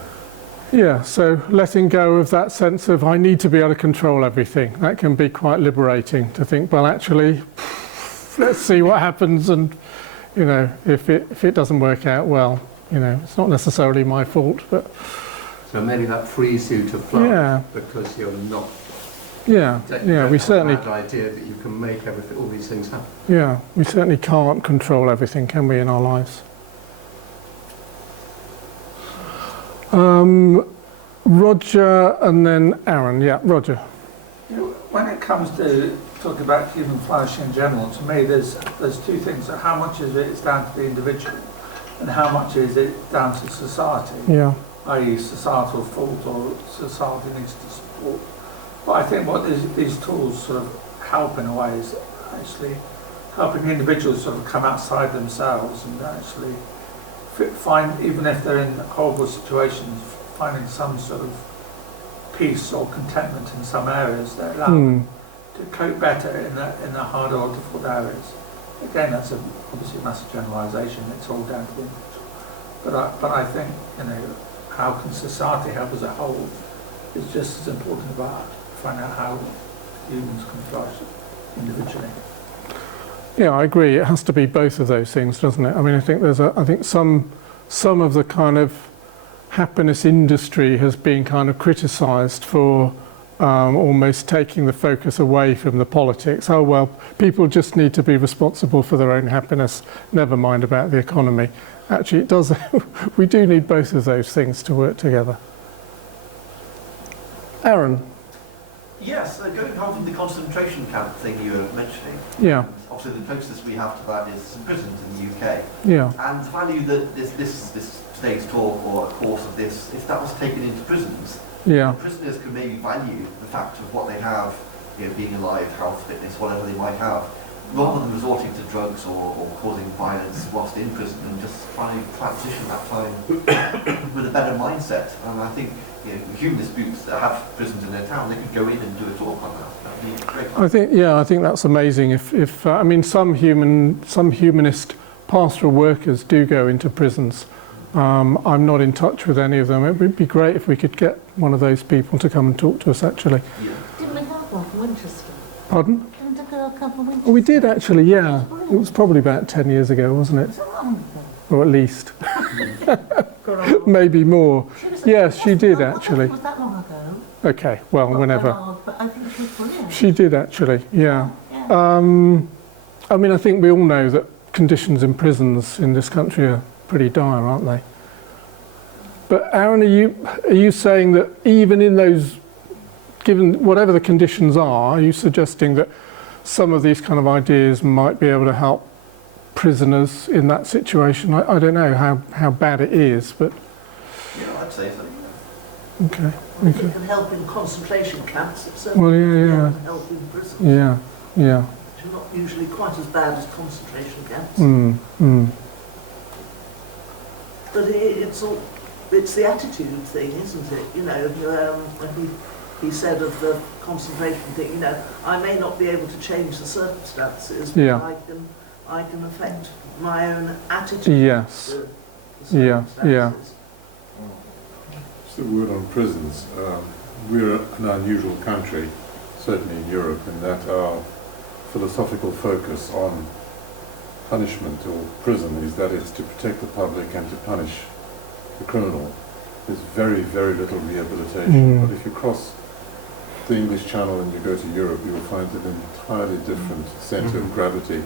Yeah, so letting go of that sense of I need to be able to control everything, that can be quite liberating to think, well, actually, let's see what happens, and, you know, if it doesn't work out well, you know, it's not necessarily my fault, but... So maybe that frees you to flourish because you're not... Yeah, we certainly... That idea that you can make everything, all these things happen. Yeah, we certainly can't control everything, can we, in our lives? Roger and then Aaron. Yeah, Roger. You know, when it comes to talking about human flourishing in general, to me there's two things. So how much of it is down to the individual, and how much is it down to society, i.e. societal fault or society needs to support. But I think what these tools sort of help in a way is actually helping individuals sort of come outside themselves and actually find, even if they're in horrible situations, finding some sort of peace or contentment in some areas that allow them to cope better in the harder or difficult areas. Again, that's obviously a massive generalisation. It's all down to the individual. But I think, you know, how can society help as a whole is just as important about finding out how humans can flourish individually. Yeah, I agree. It has to be both of those things, doesn't it? I mean, I think some of the kind of happiness industry has been kind of criticised for almost taking the focus away from the politics. Oh well, people just need to be responsible for their own happiness, never mind about the economy. Actually, it does. We do need both of those things to work together. Aaron. Yes, going on from the concentration camp thing you were mentioning. Yeah. Obviously, the closest we have to that is some prisons in the UK. Yeah. And the value that this today's talk or a course of this, if that was taken into prisons, prisoners could maybe value the fact of what they have, you know, being alive, health, fitness, whatever they might have, rather than resorting to drugs or causing violence whilst in prison, and just try to transition that time with a better mindset. And I think, you know, humanist groups that have prisons in their town, they could go in and do a talk on that. That'd be great. I think that's amazing. If I mean, some humanist pastoral workers do go into prisons. I'm not in touch with any of them. It would be great if we could get one of those people to come and talk to us, actually. Didn't we have one from Winchester? Pardon? Didn't a girl come from Winchester? Oh, we did actually, yeah. It was probably about 10 years ago, wasn't it? Was it long ago? Or at least. Maybe more. Yes, she did actually. Was that long ago? Okay, well, whenever. But I think she was brilliant. She did actually, yeah. I mean, I think we all know that conditions in prisons in this country are pretty dire, aren't they? But Aaron, are you saying that even in those, given whatever the conditions are you suggesting that some of these kind of ideas might be able to help prisoners in that situation? I don't know how bad it is, but... Yeah, I'd say so. Okay. It can help in concentration camps. It certainly can help in prisons. Yeah. Which are not usually quite as bad as concentration camps. But it's the attitude thing, isn't it? You know, when he said of the concentration thing, you know, I may not be able to change the circumstances, but I can affect my own attitude. Yes. Yeah. Just a word on prisons. We're an unusual country, certainly in Europe, in that our philosophical focus on punishment or prison is that it's to protect the public and to punish the criminal. There's very, very little rehabilitation. But if you cross the English Channel and you go to Europe, you will find an entirely different centre of gravity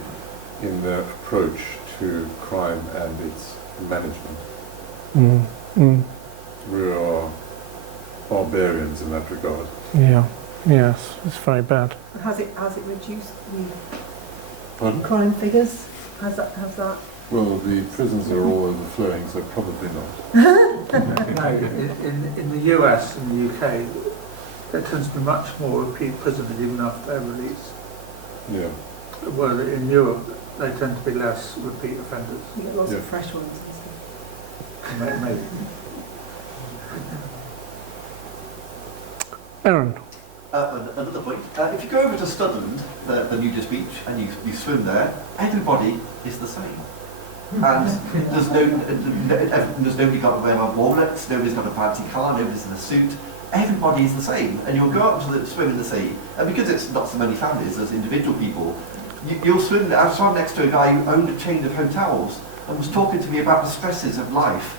in their approach to crime and its management. We are barbarians in that regard. Yes, it's very bad. Has it reduced the crime figures? Has that? Well, the prisons are all overflowing, so probably not. No, in the US and the UK, there tends to be much more repeat prisoners even after they're released. Yeah. Where in Europe, they tend to be less repeat offenders. You get lots of fresh ones and stuff. Maybe. Aaron. Another point. If you go over to Studland, the nudist beach, and you swim there, everybody is the same. And there's nobody got to wear wallets, nobody's got a fancy car, nobody's in a suit. Everybody is the same. And you'll go out to swim in the sea, and because it's not so many families as individual people, you'll swim there. I was next to a guy who owned a chain of hotels and was talking to me about the stresses of life,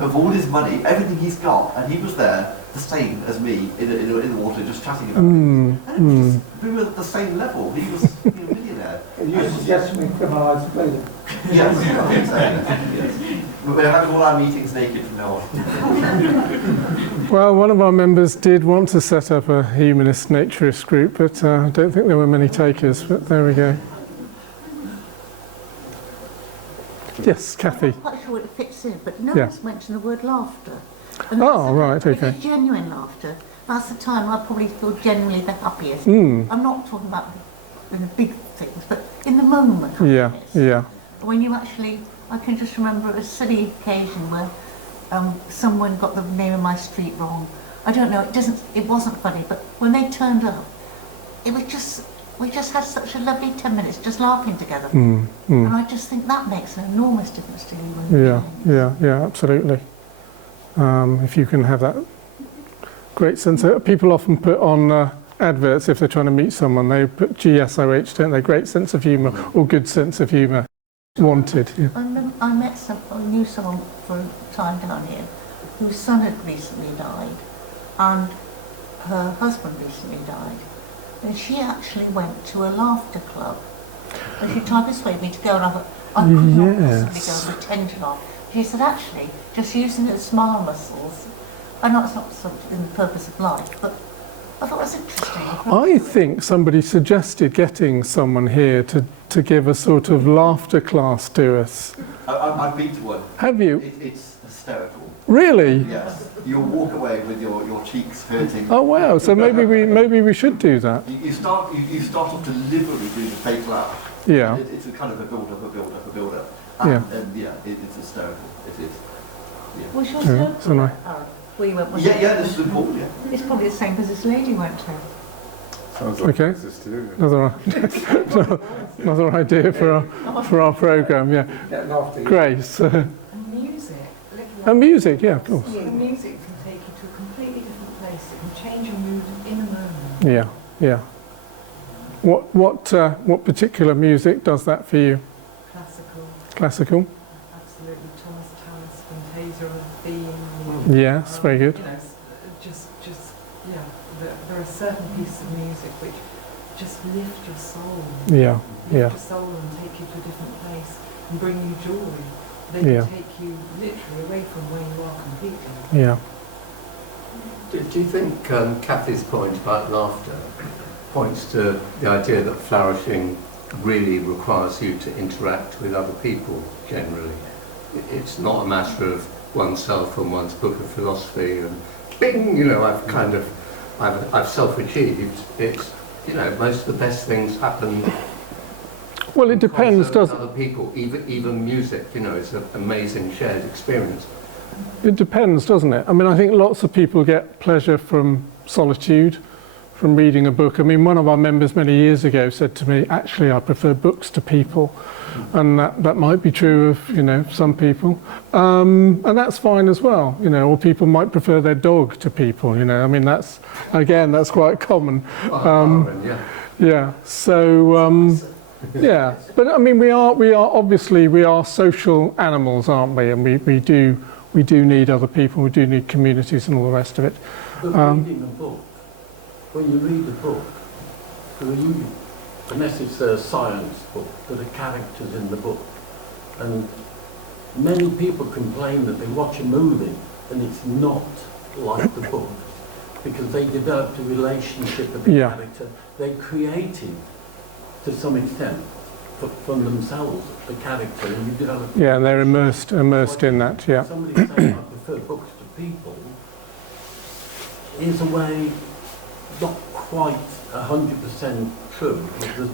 of all his money, everything he's got, and he was there the same as me in the water just chatting about it. And we were at the same level. He was a millionaire. You suggest we criminalise freedom? Yes. We're having all our meetings naked from now on. Well, one of our members did want to set up a humanist naturist group, but I don't think there were many takers, but there we go. Yes, Kathy. I'm not quite sure what it fits in, but no Yeah. one's mentioned the word laughter. And Oh, right, if okay. it's genuine laughter, that's the time I probably feel genuinely the happiest. Mm. I'm not talking about in the big things, but in the moment Yeah, happiness. yeah. When you actually, I can just remember a silly occasion where someone got the name of my street wrong. I don't know, it wasn't funny, but when they turned up, it was just, we just had such a lovely 10 minutes just laughing together. Mm, mm. And I just think that makes an enormous difference to you. Yeah, absolutely. If you can have that great sense of, people often put on adverts if they're trying to meet someone, they put GSOH, don't they? Great sense of humour or good sense of humour. Wanted. Yeah. I knew someone for a time down here whose son had recently died and her husband recently died. And she actually went to a laughter club. And she tried to persuade me to go, and I thought, I could not possibly go and pretend to laugh. She said, actually, just using the smile muscles, I know it's not something in the purpose of life, but I thought it was interesting. I think somebody suggested getting someone here to give a sort of laughter class to us. I've been to one. Have you? It's hysterical. Really? Yes. You'll walk away with your cheeks hurting. Oh wow! So maybe we should do that. You start off deliberately doing the fake laugh. Yeah. It's a kind of a build up. Yeah. And it's hysterical. It is. Yeah. Was your Yeah, so nice. Where you went with Yeah, this is the pool, yeah. It's probably the same as this lady went to. Sounds like Okay. this too. Another idea for our programme. Yeah. Grace. And music. And music, yeah, of course. And music can take you to a completely different place. It can change your mood in a moment. Yeah, yeah. What particular music does that for you? Classical. Classical. Absolutely. Thomas Tallis, Fantasia of Being. Yes, very good. You know, yeah. There are certain pieces of music which just lift your soul. Yeah, yeah. Lift your soul and take you to a different place and bring you joy. They can take you literally away from where you are completely. Yeah. Do you think Kathy's point about laughter points to the idea that flourishing really requires you to interact with other people generally? It's not a matter of oneself and one's book of philosophy and bing, I've self-achieved. It's, most of the best things happen. Well, it depends, does other people, even music, is an amazing shared experience. it depends, doesn't it? I mean, I think lots of people get pleasure from solitude, from reading a book. I mean, one of our members many years ago said to me, actually, I prefer books to people. And that might be true of, some people. And that's fine as well, or people might prefer their dog to people, I mean, that's quite common. Yeah, so, yeah. But I mean, we are social animals, aren't we? And we do need other people, we do need communities and all the rest of it. But reading a book, when you read a book, unless it's a science book, there are characters in the book. And many people complain that they watch a movie and it's not like the book because they developed a relationship with the character. They created, to some extent, from themselves, the character, and you develop... Yeah, and they're immersed in that, yeah. Somebody saying, I prefer books to people, is a way not quite 100% true.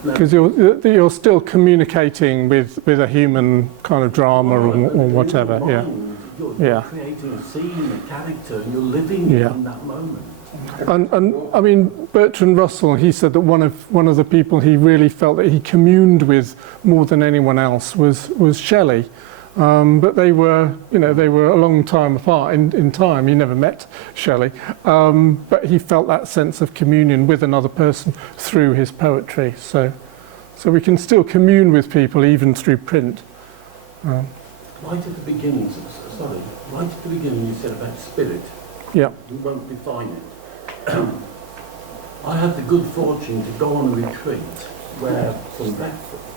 Because you're still communicating with a human kind of drama or whatever, You're creating a scene, a character, and you're living in that moment. And I mean, Bertrand Russell, he said that one of the people he really felt that he communed with more than anyone else was Shelley. But they were a long time apart in time. He never met Shelley, but he felt that sense of communion with another person through his poetry. So we can still commune with people even through print. Right at the beginning, you said about spirit. Yeah. You won't define it. I had the good fortune to go on a retreat where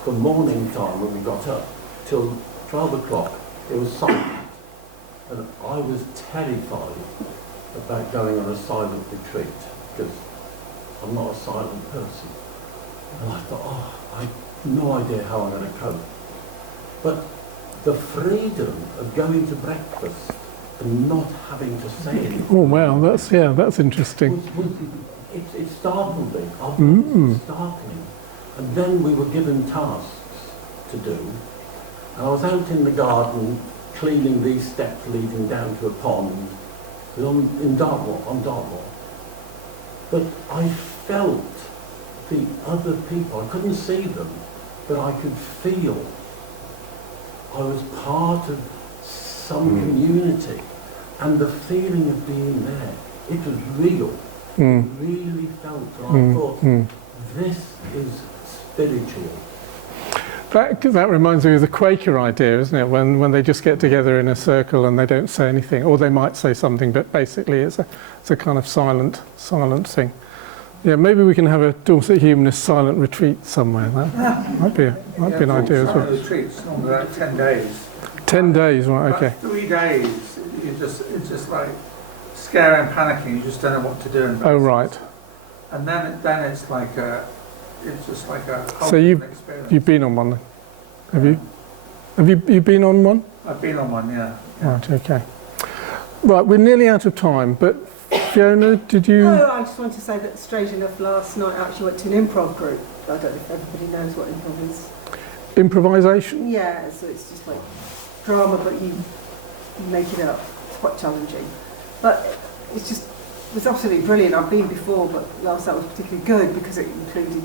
from morning time when we got up till 12 o'clock, it was silent. And I was terrified about going on a silent retreat because I'm not a silent person. And I thought, I have no idea how I'm going to cope. But the freedom of going to breakfast and not having to say anything. Oh wow, that's interesting. It startled me. It startling. And then we were given tasks to do. And I was out in the garden cleaning these steps leading down to a pond in Dartmoor, on Dartmoor. But I felt the other people. I couldn't see them, but I could feel I was part of some community, and the feeling of being there, it was real. I really felt, I thought, this is spiritual. That reminds me of the Quaker idea, isn't it? When they just get together in a circle and they don't say anything, or they might say something, but basically it's a kind of silent thing. Yeah, maybe we can have a Dorset Humanist silent retreat somewhere. That might be an idea as well. Retreats normally like 10 days. 10 days, right? Okay. 3 days, it's just like scary and panicking. You just don't know what to do. Oh right. And then it's like it's just like a whole So experience. you've been on one, have you? Have you been on one? I've been on one, yeah. Right. Okay. Right, we're nearly out of time, but Fiona, did you? No, I just want to say that, strange enough, last night I actually went to an improv group. I don't know if everybody knows what improv is. Improvisation? Yeah, so it's just like drama, but you make it up. It's quite challenging. But it was absolutely brilliant. I've been before, but last night was particularly good because it included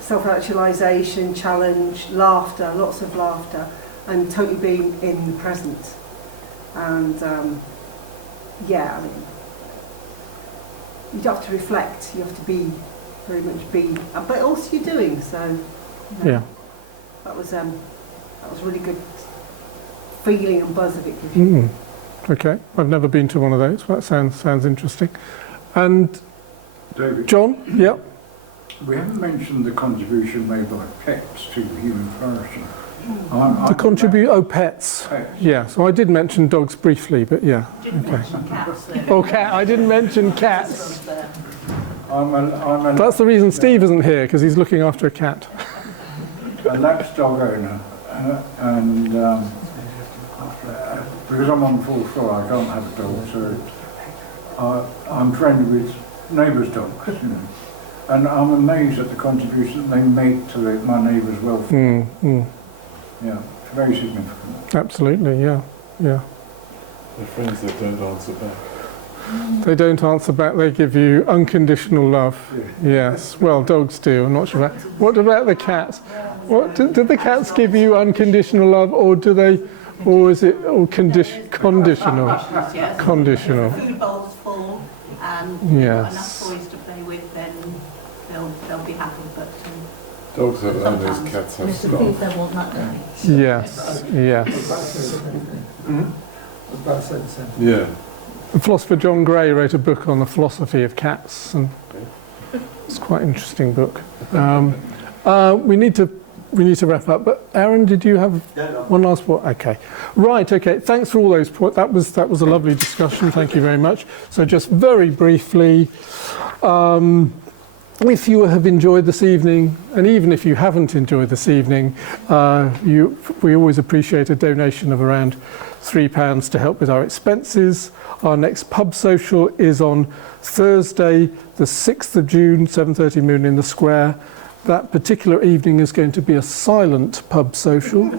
self-actualisation, challenge, laughter, lots of laughter, and totally being in the present. And yeah, I mean, you have to reflect, you have to be, very much be, but also you're doing, so you know, Yeah. that was really good feeling and buzz of it gives you. Okay, I've never been to one of those. That sounds interesting. And David, John, yeah. we haven't mentioned the contribution made by pets to human flourishing. Pets. Yeah, so I did mention dogs briefly, but yeah. Okay. Oh, cat. I didn't mention cats. That's the reason Steve isn't here, because he's looking after a cat. An ex-dog owner, and because I'm on the fourth floor, I can't have a dog, so I'm friendly with neighbours' dogs, you know. And I'm amazed at the contribution they make to my neighbours' welfare. Yeah, it's very significant. Absolutely, yeah. They're friends that don't answer back. They don't answer back, they give you unconditional love. Yes, well, dogs do, I'm not sure about. What about the cats? Did the cats give you unconditional love, or do they, or is it all conditional? Conditional. If the food bowl's full and you've got enough toys to play with, then they'll be happy. But dogs have owners, cats have staff. Yes, Yeah. The philosopher John Gray wrote a book on the philosophy of cats, and it's quite an interesting book. We need to wrap up, but Aaron, did you have one last point? Okay. Right, okay. Thanks for all those points. That was a lovely discussion. Thank you very much. So just very briefly, if you have enjoyed this evening, and even if you haven't enjoyed this evening, we always appreciate a donation of around £3 to help with our expenses. Our next pub social is on Thursday, the 6th of June, 7:30 noon in the square. That particular evening is going to be a silent pub social.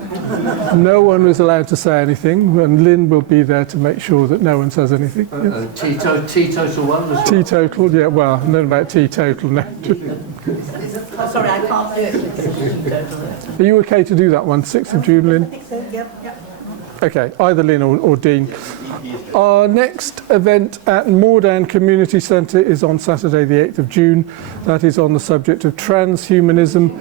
No one is allowed to say anything, and Lynn will be there to make sure that no one says anything. Teetotal one as well? Teetotal, yeah, well, I don't know about teetotal now. Oh, sorry, I can't do it. Are you okay to do that one, 6th of June, Lynn? I think so, yep. Okay, either Lynn or Dean. Our next event at Moordown Community Centre is on Saturday the 8th of June. That is on the subject of transhumanism.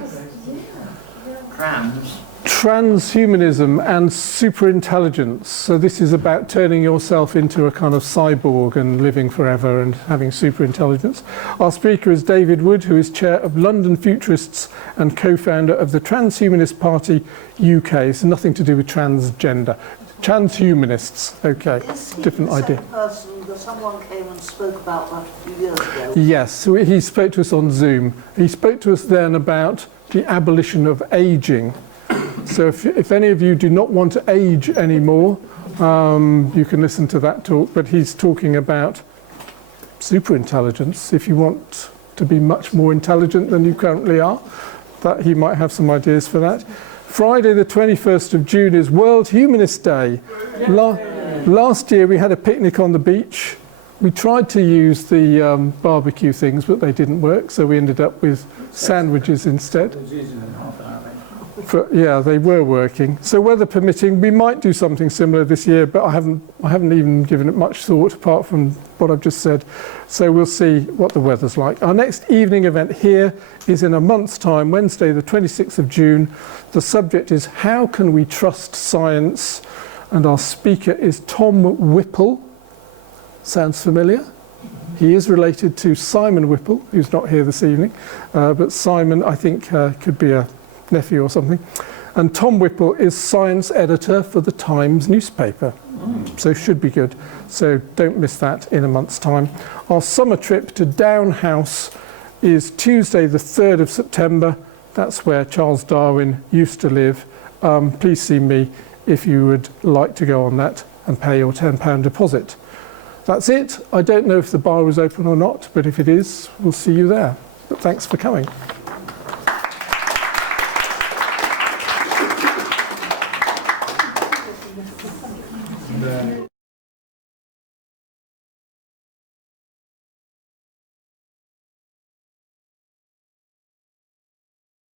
Transhumanism and superintelligence. So this is about turning yourself into a kind of cyborg and living forever and having superintelligence. Our speaker is David Wood, who is chair of London Futurists and co-founder of the Transhumanist Party UK. It's nothing to do with transgender. Transhumanists, okay, different idea. Person that someone came and spoke about that a few years ago. Yes, so he spoke to us on Zoom. He spoke to us then about the abolition of ageing. So if any of you do not want to age anymore, you can listen to that talk. But he's talking about superintelligence. If you want to be much more intelligent than you currently are, that he might have some ideas for that. Friday the 21st of June is World Humanist Day. Last year we had a picnic on the beach. We tried to use the barbecue things, but they didn't work, so we ended up with sandwiches instead. Yeah, they were working. So weather permitting, we might do something similar this year, but I haven't even given it much thought apart from what I've just said. So we'll see what the weather's like. Our next evening event here is in a month's time, Wednesday the 26th of June. The subject is How Can We Trust Science? And our speaker is Tom Whipple. Sounds familiar? He is related to Simon Whipple, who's not here this evening. But Simon, I think, could be a nephew or something. And Tom Whipple is science editor for the Times newspaper. So should be good. So don't miss that in a month's time. Our summer trip to Down House is Tuesday the 3rd of September. That's where Charles Darwin used to live. Please see me if you would like to go on that and pay your £10 deposit. That's it. I don't know if the bar is open or not, but if it is, we'll see you there. But thanks for coming.